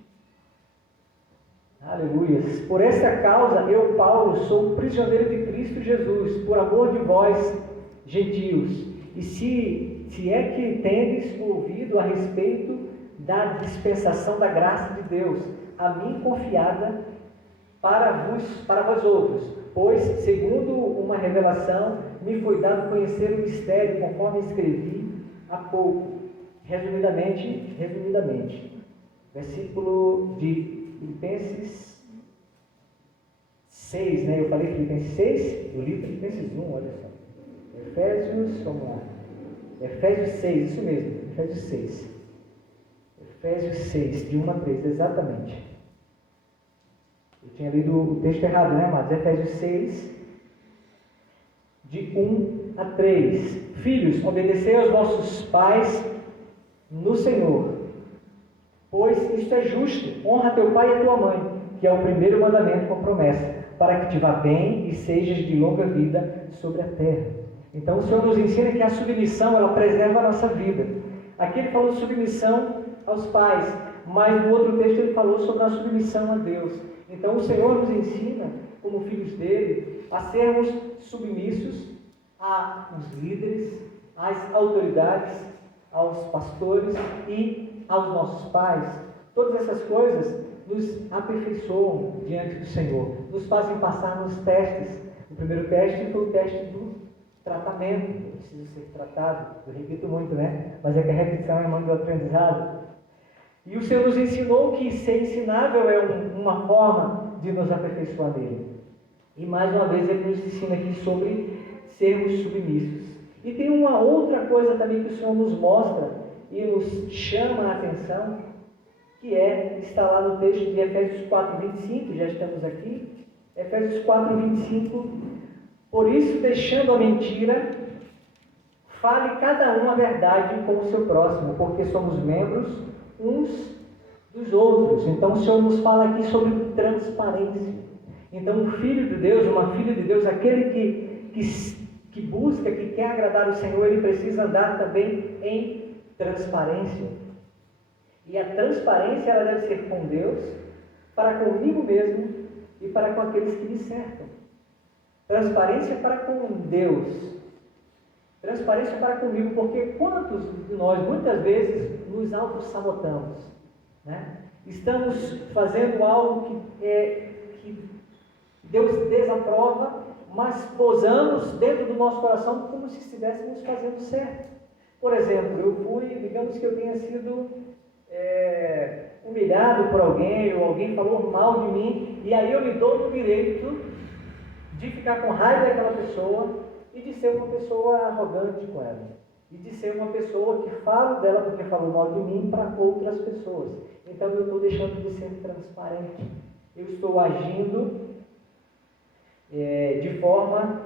aleluias. Por essa causa, eu, Paulo, sou prisioneiro de Cristo Jesus, por amor de vós, gentios. E se é que tendes ouvido a respeito da dispensação da graça de Deus, a mim confiada para vós outros, pois, segundo uma revelação, me foi dado conhecer o mistério, conforme escrevi há pouco. Resumidamente, versículo de Filipenses 6, Eu falei Filipenses 6, eu li Filipenses 1, olha só. Efésios, vamos lá. Efésios 6, isso mesmo, Efésios 6. Efésios 6, de 1 a 3, exatamente. Eu tinha lido o texto errado, amados? Efésios 6, de 1 a 3. Filhos, obedecei aos vossos pais no Senhor, Pois isto é justo, honra teu pai e a tua mãe, que é o primeiro mandamento com promessa, para que te vá bem e sejas de longa vida sobre a terra. Então o Senhor nos ensina que a submissão, ela preserva a nossa vida. Aqui ele falou submissão aos pais, mas no outro texto ele falou sobre a submissão a Deus. Então o Senhor nos ensina, como filhos dele, a sermos submissos aos líderes, às autoridades, aos pastores e aos nossos pais. Todas essas coisas nos aperfeiçoam diante do Senhor, nos fazem passar nos testes. O primeiro teste foi o teste do tratamento. Eu preciso ser tratado, eu repito muito, né? Mas é que a repetição é mãe do aprendizado. E o Senhor nos ensinou que ser ensinável é uma forma de nos aperfeiçoar nele. E mais uma vez ele nos ensina aqui sobre sermos submissos. E tem uma outra coisa também que o Senhor nos mostra e nos chama a atenção, que está lá no texto de Efésios 4:25, já estamos aqui. Efésios 4:25. Por isso, deixando a mentira, fale cada um a verdade com o seu próximo, porque somos membros uns dos outros. Então o Senhor nos fala aqui sobre transparência. Então um filho de Deus, uma filha de Deus, aquele que busca, que quer agradar o Senhor, ele precisa andar também em transparência. E a transparência, ela deve ser com Deus, para comigo mesmo e para com aqueles que me cercam. Transparência para com Deus, transparência para comigo, porque quantos de nós, muitas vezes, nos auto-sabotamos, né? Estamos fazendo algo que Deus desaprova, mas posamos dentro do nosso coração como se estivéssemos fazendo certo. Por exemplo, digamos que eu tenha sido humilhado por alguém, ou alguém falou mal de mim, e aí eu me dou o direito de ficar com raiva daquela pessoa e de ser uma pessoa arrogante com ela, e de ser uma pessoa que fala dela porque falou mal de mim para outras pessoas. Então eu estou deixando de ser transparente, eu estou agindo de forma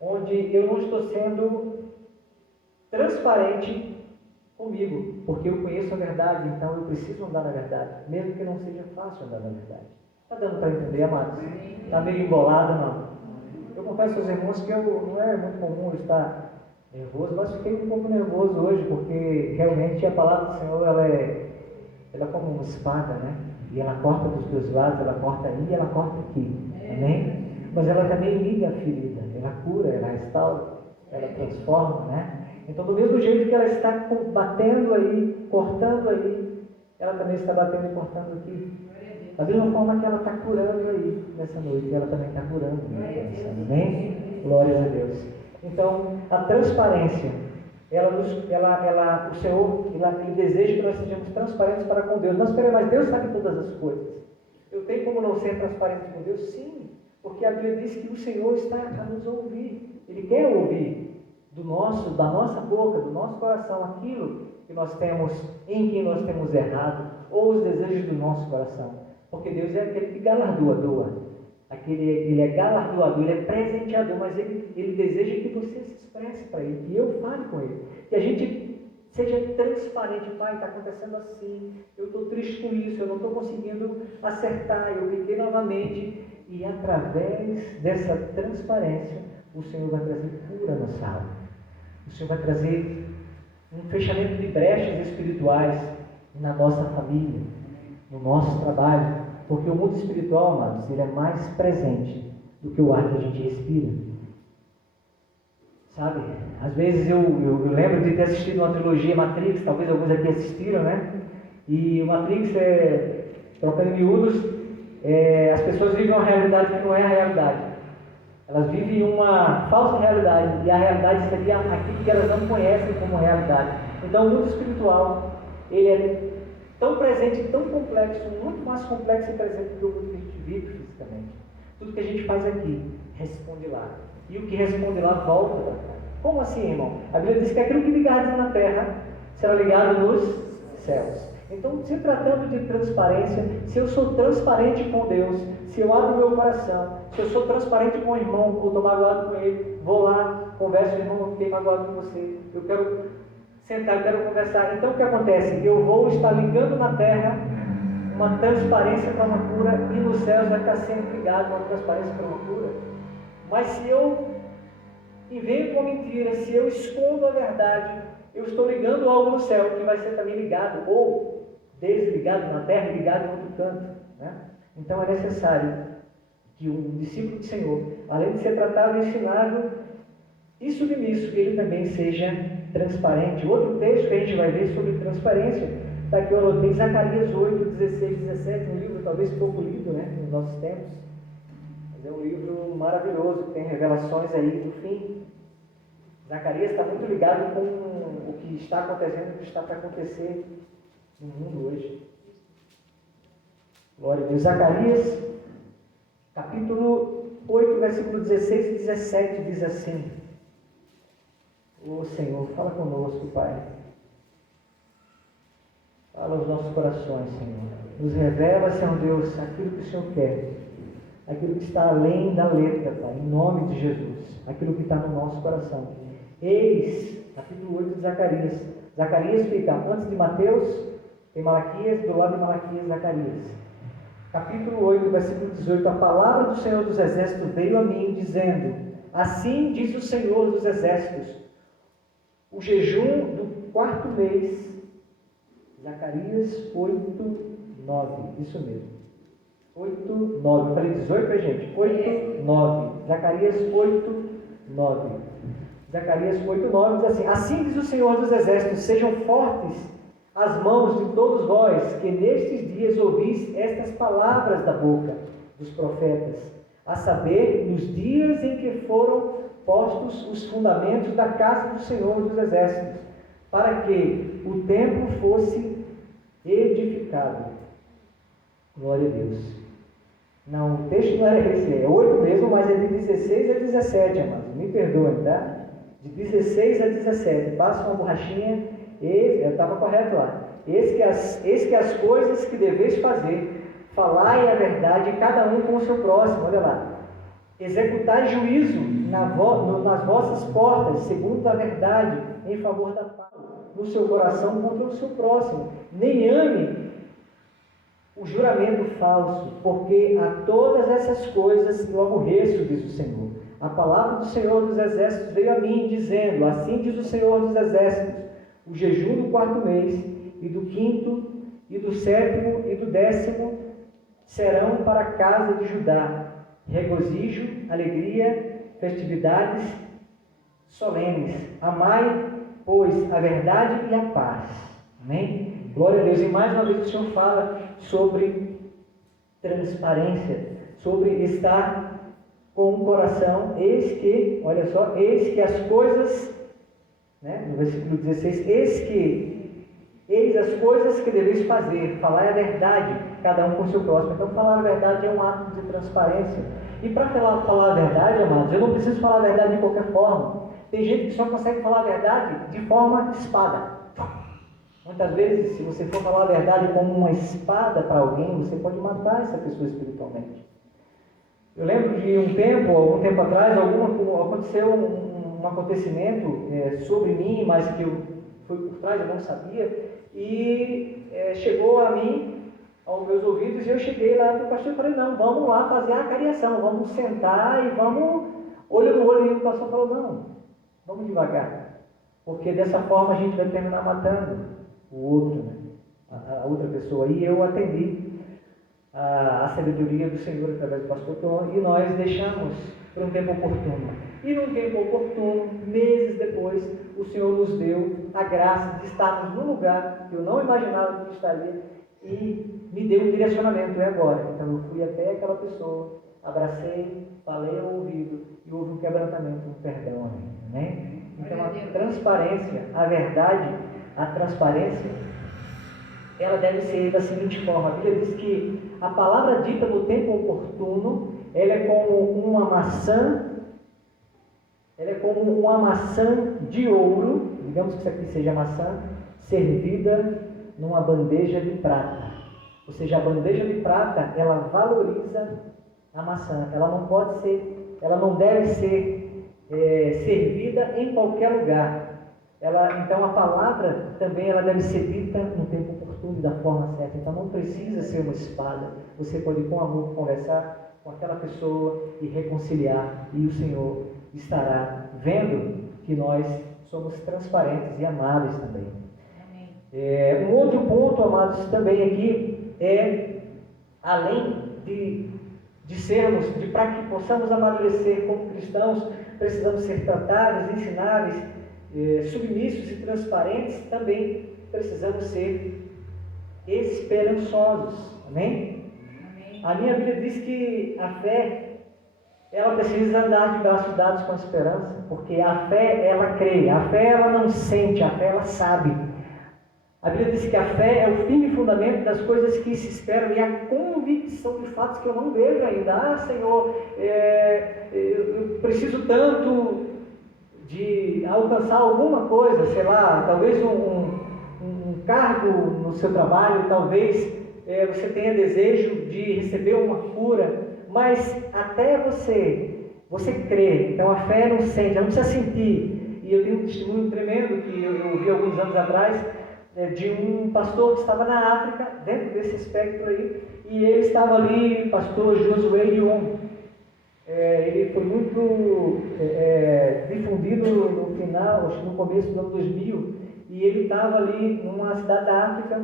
onde eu não estou sendo transparente comigo, porque eu conheço a verdade, então eu preciso andar na verdade, mesmo que não seja fácil andar na verdade. Está dando para entender, amados? Está meio embolado, não? Eu confesso aos irmãos que não é muito comum eu estar nervoso, mas fiquei um pouco nervoso hoje, porque realmente a palavra do Senhor, ela é como uma espada, né? E ela corta dos dois lados, ela corta aí e ela corta aqui. Amém? Mas ela também liga a ferida, ela cura, ela restaura, ela transforma, né? Então, do mesmo jeito que ela está batendo aí, cortando aí, ela também está batendo e cortando aqui. Da mesma forma que ela está curando aí nessa noite, ela também está curando. Amém? Glórias a Deus. Então, a transparência, o Senhor, ele deseja que nós sejamos transparentes para com Deus. Mas Deus sabe todas as coisas. Eu tenho como não ser transparente com Deus? Sim, porque a Bíblia diz que o Senhor está a nos ouvir. Ele quer ouvir da nossa boca, do nosso coração, aquilo que nós temos, em quem nós temos errado, ou os desejos do nosso coração. Porque Deus é aquele que galardoa. Ele é galardoador, ele é presenteador, mas ele deseja que você se expresse para ele, que eu fale com ele, que a gente seja transparente. Pai, está acontecendo assim, eu estou triste com isso, eu não estou conseguindo acertar, eu pequei novamente, e através dessa transparência, o Senhor vai trazer cura na sala, o Senhor vai trazer um fechamento de brechas espirituais na nossa família, no nosso trabalho, porque o mundo espiritual, amados, ele é mais presente do que o ar que a gente respira. Sabe? Às vezes eu lembro de ter assistido uma trilogia Matrix, talvez alguns aqui assistiram, né? E o Matrix, trocando em miúdos, as pessoas vivem uma realidade que não é a realidade. Elas vivem uma falsa realidade, e a realidade seria aquilo que elas não conhecem como realidade. Então o mundo espiritual, ele é tão presente, tão complexo, muito mais complexo e presente do que o mundo que a gente vive fisicamente. Tudo que a gente faz aqui, responde lá. E o que responde lá, volta para cá. Como assim, irmão? A Bíblia diz que aquilo que ligares na terra, será ligado nos céus. Então, se tratando de transparência, se eu sou transparente com Deus, se eu abro meu coração, se eu sou transparente com o irmão, ou estou magoado com ele, vou lá, converso com o irmão, eu fiquei magoado com você, eu quero sentar, eu quero conversar. Então o que acontece? Eu vou estar ligando na terra uma transparência para uma cura, e nos céus vai estar sempre ligado uma transparência para uma cura. Mas se eu invento uma mentira, se eu escondo a verdade, eu estou ligando algo no céu que vai ser também ligado, ou desligado na terra e ligado em outro canto, né? Então é necessário que um discípulo do Senhor, além de ser tratado e ensinado e submisso, ele também seja transparente. Outro texto que a gente vai ver sobre transparência está aqui, eu anotei, Zacarias 8, 16, 17, um livro talvez pouco lido, né, nos nossos tempos, mas é um livro maravilhoso, que tem revelações aí do fim. Zacarias está muito ligado com o que está acontecendo, o que está para acontecer no mundo hoje. Glória a Deus. Zacarias, capítulo 8, versículo 16 e 17, diz assim: Ô Senhor, fala conosco, Pai. Fala aos nossos corações, Senhor. Nos revela, Senhor Deus, aquilo que o Senhor quer, aquilo que está além da letra, Pai, em nome de Jesus, aquilo que está no nosso coração. Eis, capítulo 8 de Zacarias. Zacarias fica antes de Mateus, tem Malaquias, do lado de Malaquias, Zacarias. Capítulo 8, versículo 18: A palavra do Senhor dos Exércitos veio a mim, dizendo: Assim diz o Senhor dos Exércitos, o jejum do quarto mês. Zacarias 8, 9, isso mesmo. 8, 9, eu falei 18, gente? 8, 9. Zacarias 8, 9. Zacarias 8, 9 diz assim: Assim diz o Senhor dos Exércitos, sejam fortes as mãos de todos vós, que nestes dias ouvis estas palavras da boca dos profetas, a saber, nos dias em que foram postos os fundamentos da casa do Senhor dos Exércitos, para que o templo fosse edificado. Glória a Deus. Não, o texto não era esse, é 8 mesmo, mas é de 16 a 17, amados. Me perdoem, tá? De 16 a 17. Passa uma borrachinha, eu estava correto lá. Eis que as coisas que deveis fazer, falai a verdade, cada um com o seu próximo. Olha lá. Executai juízo nas vossas portas, segundo a verdade, em favor da paz, no seu coração contra o seu próximo. Nem ame o juramento falso, porque a todas essas coisas eu aborreço, diz o Senhor. A palavra do Senhor dos Exércitos veio a mim, dizendo: Assim diz o Senhor dos Exércitos, o jejum do quarto mês, e do quinto, e do sétimo, e do 10º serão para a casa de Judá regozijo, alegria, festividades solenes. Amai, pois, a verdade e a paz. Amém? Glória a Deus. E mais uma vez o Senhor fala sobre transparência, sobre estar com o coração. Eis que, olha só, eis que as coisas, né, no versículo 16, eis as coisas que deveis fazer, falar a verdade, cada um com o seu próximo. Então, falar a verdade é um ato de transparência. E para falar a verdade, amados, eu não preciso falar a verdade de qualquer forma. Tem gente que só consegue falar a verdade de forma espada. Muitas vezes, se você for falar a verdade como uma espada para alguém, você pode matar essa pessoa espiritualmente. Eu lembro de algum tempo atrás, aconteceu um acontecimento sobre mim, mas que eu fui por trás, eu não sabia, e chegou a mim, aos meus ouvidos, e eu cheguei lá para o pastor e falei: não, vamos lá fazer a cariação, vamos sentar e vamos olho no olho. E o pastor falou: não, vamos devagar, porque dessa forma a gente vai terminar matando o outro, né? a outra pessoa. E eu atendi a sabedoria do Senhor através do pastor Tom, e nós deixamos para um tempo oportuno. E num tempo oportuno, meses depois, o Senhor nos deu a graça de estarmos num lugar que eu não imaginava que eu estaria, e me deu um direcionamento: é agora. Então eu fui até aquela pessoa, abracei, falei ao ouvido, e houve um quebrantamento, um perdão. Amém? Então a transparência, a verdade, a transparência, ela deve ser da seguinte forma: a Bíblia diz que a palavra dita no tempo oportuno, ela é como uma maçã, de ouro, digamos que isso aqui seja maçã, servida numa bandeja de prata. Ou seja, a bandeja de prata, ela valoriza a maçã. Ela não deve ser servida em qualquer lugar. Então a palavra também ela deve ser dita no tempo oportuno e da forma certa. Então não precisa ser uma espada. Você pode com amor conversar com aquela pessoa e reconciliar, e o Senhor estará vendo que nós somos transparentes e amáveis também. Um outro ponto, amados, também aqui é, além para que possamos amadurecer como cristãos, precisamos ser tratáveis, ensináveis, submissos e transparentes, também precisamos ser esperançosos. Amém? A minha Bíblia diz que a fé, ela precisa andar de braços dados com a esperança, porque a fé, ela crê, a fé, ela não sente, a fé, ela sabe. A Bíblia diz que a fé é o firme fundamento das coisas que se esperam e a convicção de fatos que eu não vejo ainda. Senhor, eu preciso tanto de alcançar alguma coisa, sei lá, talvez um cargo no seu trabalho, talvez você tenha desejo de receber uma cura, mas até você crê. Então a fé não sente, ela não precisa sentir. E eu tenho um testemunho tremendo que eu ouvi alguns anos atrás, de um pastor que estava na África, dentro desse espectro aí, e ele estava ali, pastor Josué Lyon. Ele foi muito difundido no final, acho que no começo do ano 2000, e ele estava ali numa cidade da África,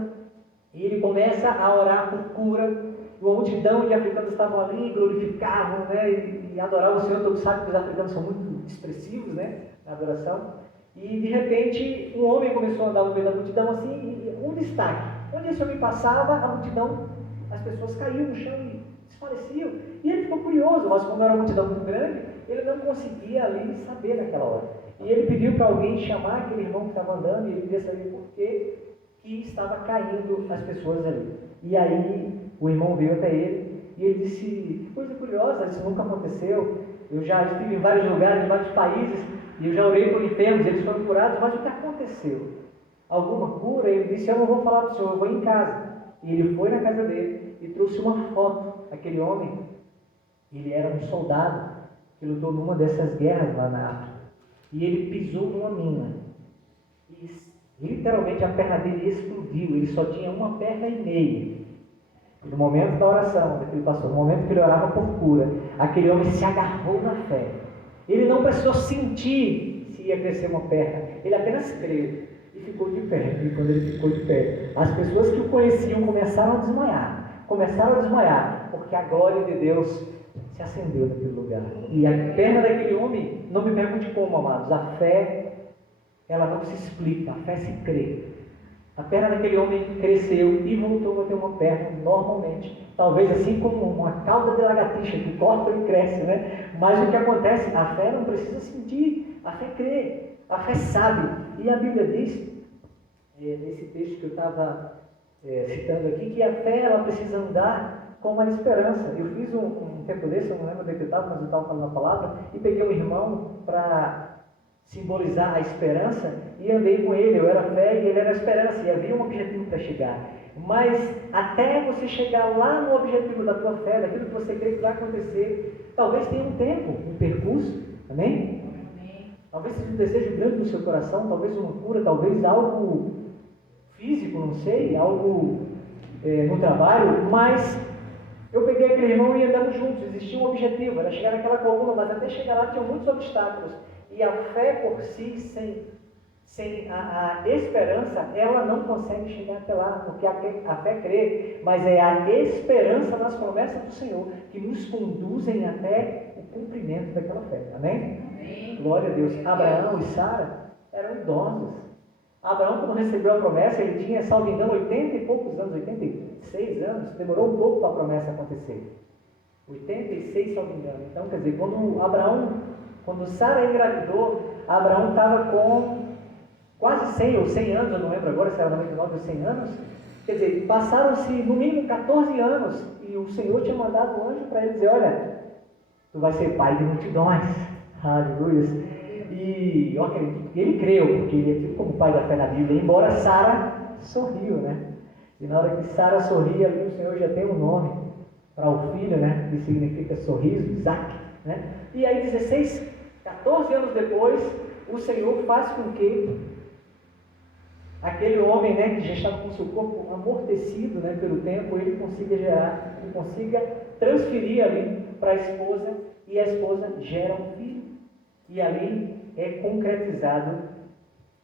e ele começa a orar por cura. Uma multidão de africanos estavam ali, glorificavam, né, e adoravam o Senhor. Todos sabem que os africanos são muito expressivos, né, na adoração. E de repente um homem começou a andar no meio da multidão assim, e um destaque. Onde esse homem passava, a multidão, as pessoas caíam no chão e desfaleciam. E ele ficou curioso, mas como era uma multidão muito grande, ele não conseguia ali saber naquela hora. E ele pediu para alguém chamar aquele irmão que estava andando, e ele queria saber por que estava caindo as pessoas ali. E aí o irmão veio até ele e ele disse: que coisa curiosa, isso nunca aconteceu. Eu já estive em vários lugares, em vários países, e eu já orei por enfermos, eles foram curados, mas o que aconteceu? Alguma cura? Ele disse: eu não vou falar para o senhor, eu vou em casa. E ele foi na casa dele e trouxe uma foto. Aquele homem, ele era um soldado que lutou numa dessas guerras lá na África. E ele pisou numa mina. E literalmente a perna dele explodiu, ele só tinha uma perna e meia. E no momento da oração, daquele pastor, no momento que ele orava por cura, aquele homem se agarrou na fé. Ele não precisou sentir se ia crescer uma perna, ele apenas creu e ficou de pé. E quando ele ficou de pé, as pessoas que o conheciam começaram a desmaiar, porque a glória de Deus se acendeu naquele lugar. E a perna daquele homem, não me pergunte como, amados, a fé, ela não se explica, a fé se crê. A perna daquele homem cresceu e voltou a ter uma perna normalmente. Talvez assim como uma cauda de lagartixa que corta e cresce, né? Mas o que acontece? A fé não precisa sentir, a fé crê, a fé sabe. E a Bíblia diz, nesse texto que eu estava citando aqui, que a fé ela precisa andar com uma esperança. Eu fiz um tempo desse, eu não lembro onde eu estava, mas eu estava falando a palavra, e peguei um irmão para simbolizar a esperança, e andei com ele. Eu era fé e ele era a esperança, e havia um objetivo para chegar. Mas até você chegar lá no objetivo da tua fé, daquilo que você crê que vai acontecer, talvez tenha um tempo, um percurso. Amém? Talvez seja um desejo grande no seu coração, talvez uma cura, talvez algo físico, não sei, algo no trabalho, mas eu peguei aquele irmão e andamos juntos. Existia um objetivo, era chegar naquela coluna, mas até chegar lá tinha muitos obstáculos. E a fé por si, sem a esperança, ela não consegue chegar até lá, porque a fé crê, mas é a esperança nas promessas do Senhor que nos conduzem até o cumprimento daquela fé. Amém? Amém. Glória a Deus. Abraão e Sara eram idosos. Abraão, quando recebeu a promessa, ele tinha, salvo engano, 80 e poucos anos, 86 anos, demorou um pouco para a promessa acontecer. 86, salvo engano. Então, quer dizer, quando Sara engravidou, Abraão estava com quase 100 ou 100 anos, eu não lembro agora se era 99 ou 100 anos. Quer dizer, passaram-se no mínimo 14 anos e o Senhor tinha mandado um anjo para ele dizer: olha, tu vais ser pai de multidões. Aleluia. E eu acredito que ele creu, porque ele é tipo como pai da fé na Bíblia, embora Sara sorriu, né? E na hora que Sara sorria, ali o Senhor já tem um nome para o filho, né? Que significa sorriso, Isaac, né? E aí 14 anos depois, o Senhor faz com que aquele homem, né, que já estava com seu corpo amortecido, né, pelo tempo, ele consiga transferir ali para a esposa, e a esposa gera um filho. E ali é concretizado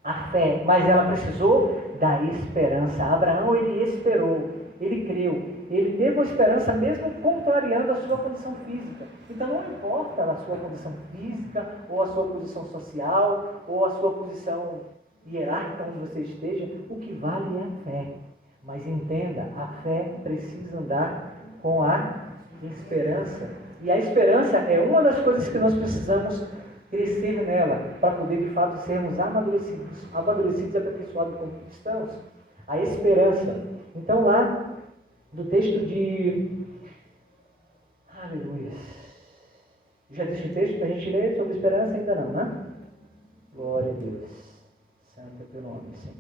a fé, mas ela precisou da esperança. Abraão, ele esperou, ele creu, ele teve uma esperança mesmo contrariando a sua condição física. Então não importa a sua condição física, ou a sua posição social, ou a sua posição hierárquica onde você esteja, o que vale é a fé. Mas entenda, a fé precisa andar com a esperança. E a esperança é uma das coisas que nós precisamos crescer nela, para poder de fato sermos amadurecidos e aperfeiçoados como cristãos. A esperança. Então lá, do texto de... Aleluia. Já disse o texto para a gente ler sobre esperança? Ainda não, né? Glória a Deus. Santo é teu nome, Senhor.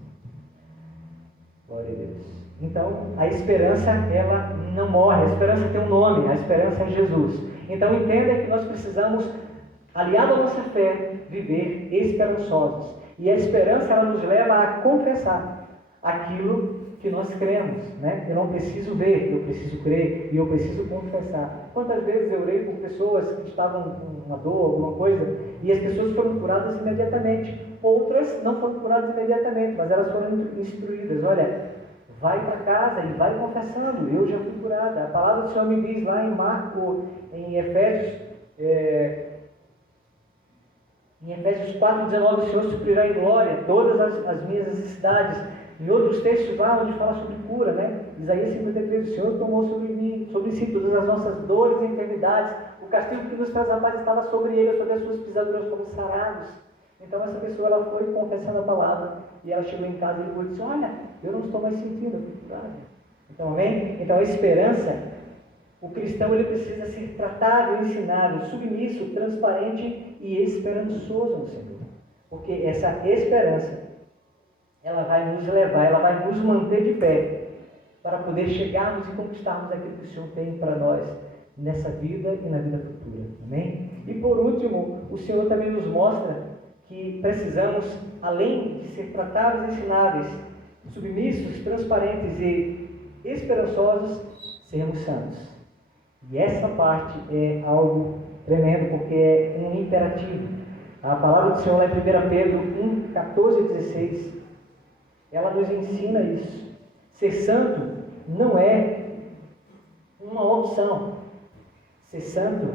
Glória a Deus. Então, a esperança, ela não morre. A esperança tem um nome. A esperança é Jesus. Então, entenda que nós precisamos, aliado à nossa fé, viver esperançosos. E a esperança, ela nos leva a confessar aquilo que nós cremos, né? Eu não preciso ver, eu preciso crer e eu preciso confessar. Quantas vezes eu orei por pessoas que estavam com uma dor, alguma coisa, e as pessoas foram curadas imediatamente. Outras não foram curadas imediatamente, mas elas foram instruídas. Olha, vai para casa e vai confessando, eu já fui curada. A palavra do Senhor me diz lá em Efésios 4,19, o Senhor suprirá em glória todas as minhas necessidades. Em outros textos lá, onde fala sobre cura, né? Isaías 53, o Senhor tomou sobre si todas as nossas dores e enfermidades. O castigo que nos traz a paz estava sobre ele, sobre as suas pisaduras como sarados. Então essa pessoa, ela foi confessando a palavra, e ela chegou em casa e disse: olha, eu não estou mais sentindo, eu fui curado. Então, amém? Então a esperança, o cristão, ele precisa ser tratado, ensinado, submisso, transparente e esperançoso no Senhor. Porque essa esperança, ela vai nos levar, ela vai nos manter de pé, para poder chegarmos e conquistarmos aquilo que o Senhor tem para nós nessa vida e na vida futura. Amém? E por último, o Senhor também nos mostra que precisamos, além de ser tratados, ensináveis, submissos, transparentes e esperançosos, sermos santos. E essa parte é algo tremendo, porque é um imperativo. A palavra do Senhor lá em 1 Pedro 1, 14 e 16, ela nos ensina isso. Ser santo não é uma opção. Ser santo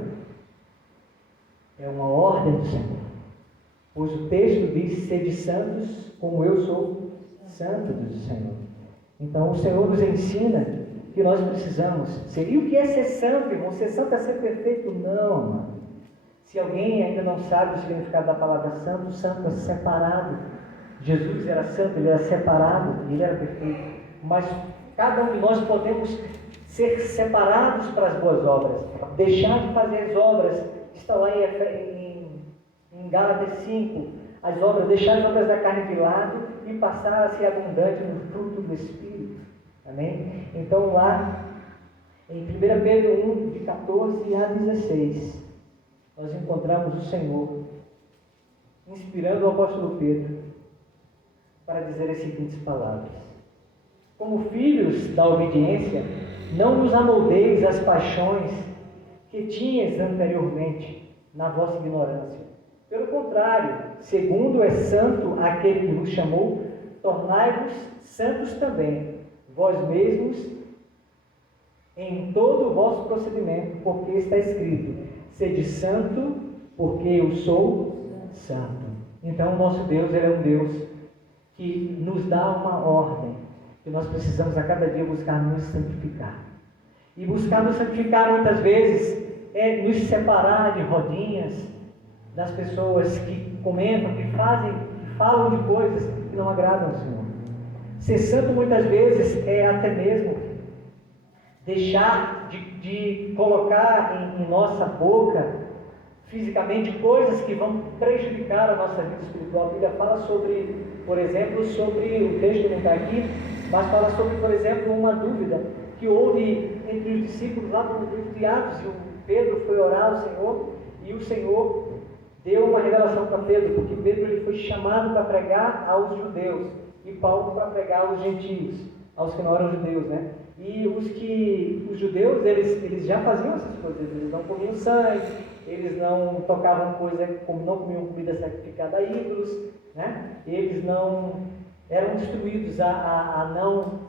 é uma ordem do Senhor. Pois o texto diz: sede santos como eu sou santo, diz o Senhor. Então o Senhor nos ensina que nós precisamos ser. E o que é ser santo, irmão? Ser santo é ser perfeito? Não, mano. Se alguém ainda não sabe o significado da palavra santo, santo é separado. Jesus era santo, ele era separado, ele era perfeito. Mas cada um de nós podemos ser separados para as boas obras, deixar de fazer as obras. Está lá em Gálatas 5, as obras, deixar as obras da carne de lado e passar a ser abundante no fruto do Espírito. Amém? Então lá em 1 Pedro 1, de 14 a 16, nós encontramos o Senhor inspirando o apóstolo Pedro para dizer as seguintes palavras: como filhos da obediência, não vos amoldeis às paixões que tinhas anteriormente na vossa ignorância. Pelo contrário, segundo é santo aquele que vos chamou, tornai-vos santos também, vós mesmos, em todo o vosso procedimento, porque está escrito: sede santo, porque eu sou santo. Então o nosso Deus, ele é um Deus que nos dá uma ordem, que nós precisamos a cada dia buscar nos santificar. E buscar nos santificar muitas vezes é nos separar de rodinhas das pessoas que comentam, que fazem, que falam de coisas que não agradam ao Senhor. Ser santo muitas vezes é até mesmo deixar de colocar em nossa boca fisicamente coisas que vão prejudicar a nossa vida espiritual. A Bíblia fala sobre, por exemplo, sobre, o texto não está aqui, mas fala sobre, por exemplo, uma dúvida que houve entre os discípulos lá no livro de Atos, e o Pedro foi orar ao Senhor, e o Senhor deu uma revelação para Pedro, porque Pedro ele foi chamado para pregar aos judeus. e Paulo para pregar aos gentios, aos que não eram judeus, né? E os judeus, eles já faziam essas coisas, eles não comiam sangue, eles não tocavam não comiam comida sacrificada a ídolos, né? Eles não eram instruídos a não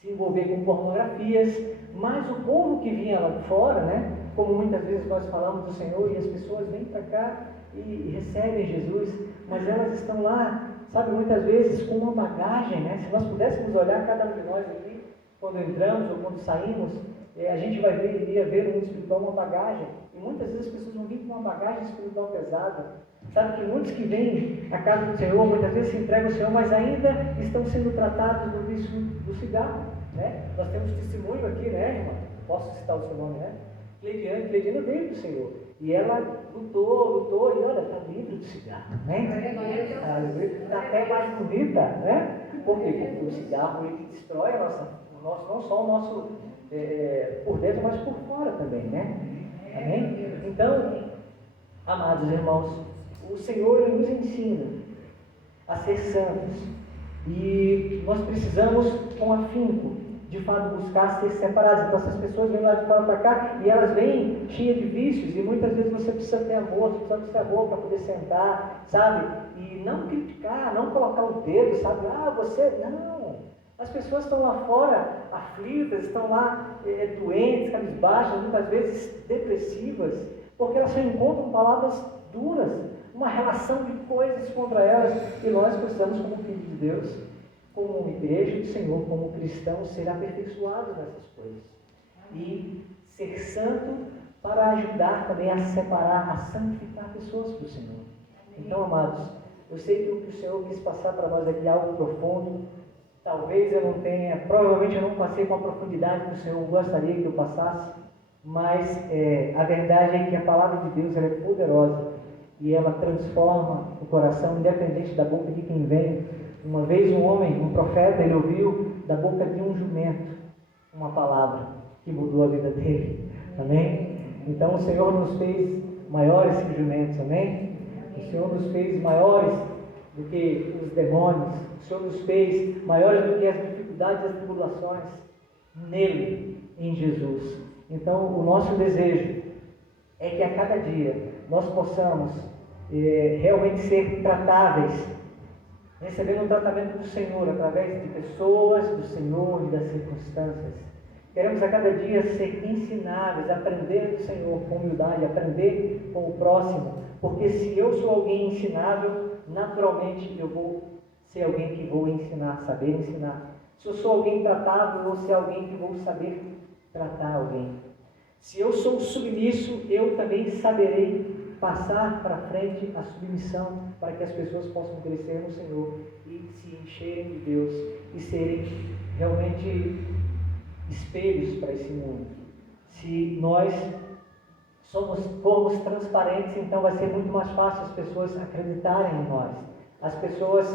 se envolver com pornografias, mas o povo que vinha lá de fora, né? Como muitas vezes nós falamos do Senhor e as pessoas vêm para cá e recebem Jesus, mas elas estão lá, sabe, muitas vezes com uma bagagem, né? Se nós pudéssemos olhar cada um de nós aqui, quando entramos ou quando saímos, a gente iria ver no mundo espiritual uma bagagem, e muitas vezes as pessoas vão vir com uma bagagem espiritual pesada. Sabe que muitos que vêm à casa do Senhor, muitas vezes se entregam ao Senhor, mas ainda estão sendo tratados do vício do cigarro, né? Nós temos testemunho aqui, né, irmã? Posso citar o seu nome, né? Cleidiane veio do Senhor, e ela lutou, e olha, está livre do cigarro, né? Está até mais bonita, né? Porque o cigarro, ele destrói não só o nosso por dentro, mas por fora também, né? Amém? Então, amados irmãos, o Senhor, Ele nos ensina a ser santos, e nós precisamos, com afinco, de fato buscar ser separados. Então essas pessoas vêm lá de fora para cá e elas vêm cheias de vícios, e muitas vezes você precisa ter amor, você precisa ter amor para poder sentar, sabe? E não criticar, não colocar o dedo, sabe? Não. As pessoas estão lá fora aflitas, estão lá doentes, cabisbaixas, muitas vezes depressivas, porque elas só encontram palavras duras, uma relação de coisas contra elas, e nós precisamos, como filhos de Deus, como igreja do Senhor, como cristãos, ser aperfeiçoados nessas coisas e ser santo para ajudar também a separar, a santificar pessoas para o Senhor. Então, amados, eu sei que o que o Senhor quis passar para nós aqui é algo profundo. Talvez eu não tenha, provavelmente eu não passei com a profundidade que o Senhor gostaria que eu passasse, mas a verdade é que a palavra de Deus ela é poderosa e ela transforma o coração, independente da boca de quem vem. Uma vez um profeta, ele ouviu da boca de um jumento uma palavra que mudou a vida dele. Amém? Então o Senhor nos fez maiores que jumentos. Amém? O Senhor nos fez maiores do que os demônios. O Senhor nos fez maiores do que as dificuldades e as tribulações nele, em Jesus. Então o nosso desejo é que a cada dia nós possamos realmente ser tratáveis, recebendo o tratamento do Senhor através de pessoas, do Senhor e das circunstâncias. Queremos a cada dia ser ensináveis, aprender do Senhor com humildade, aprender com o próximo, porque se eu sou alguém ensinável, naturalmente eu vou ser alguém que vou ensinar, saber ensinar. Se eu sou alguém tratável, eu vou ser alguém que vou saber tratar alguém. Se eu sou submisso, eu também saberei passar para frente a submissão, para que as pessoas possam crescer no Senhor e se encherem de Deus e serem realmente espelhos para esse mundo. Se nós formos transparentes, então vai ser muito mais fácil as pessoas acreditarem em nós, as pessoas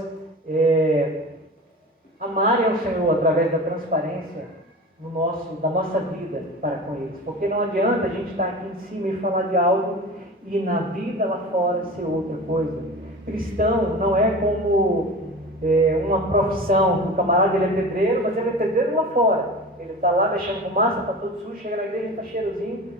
amarem o Senhor através da transparência da nossa vida para com eles, porque não adianta a gente estar aqui em cima e falar de algo e na vida lá fora ser outra coisa. Cristão não é como uma profissão. O camarada ele é pedreiro, mas ele é pedreiro lá fora. Ele está lá mexendo com massa, está todo sujo, chega na igreja, está cheirosinho.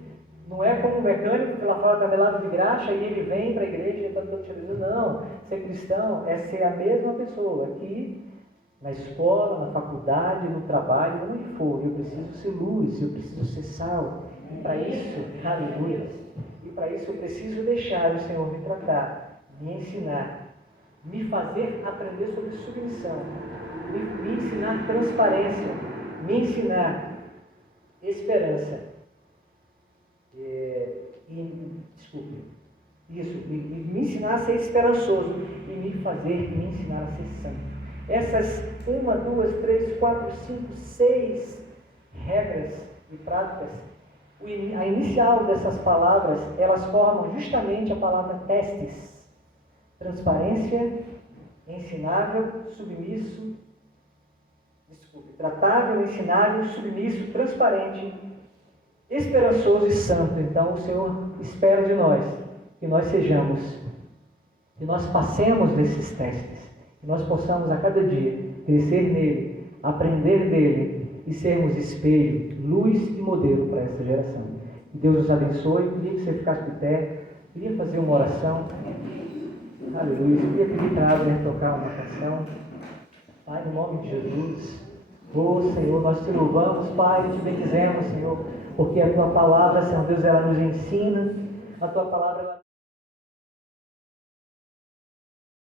Não é como um mecânico que lá fora está melado de graxa e ele vem para a igreja e está todo cheirosinho. Não, ser cristão é ser a mesma pessoa aqui, na escola, na faculdade, no trabalho, onde for. Eu preciso ser luz, eu preciso ser sal. E para isso, aleluia. E para isso eu preciso deixar o Senhor me tratar, me ensinar, me fazer aprender sobre submissão, me ensinar transparência, me ensinar esperança. Me ensinar a ser esperançoso e me ensinar a ser santo. Essas 1, 2, 3, 4, 5, 6 regras e práticas, a inicial dessas palavras, elas formam justamente a palavra testes: transparência, ensinável, submisso, tratável, ensinável, submisso, transparente, esperançoso e santo. Então o Senhor espera de nós que nós sejamos, que nós passemos desses testes, Que nós possamos a cada dia crescer nele, aprender dele e sermos espelho, luz e modelo para essa geração. Que Deus nos abençoe. Queria que você ficasse de pé. Queria fazer uma oração. Aleluia. Queria pedir para a Abner tocar uma canção. Pai, no nome de Jesus. Senhor, nós te louvamos, Pai, te bendizemos, Senhor, porque a tua palavra, Senhor Deus, ela nos ensina. A tua palavra, ela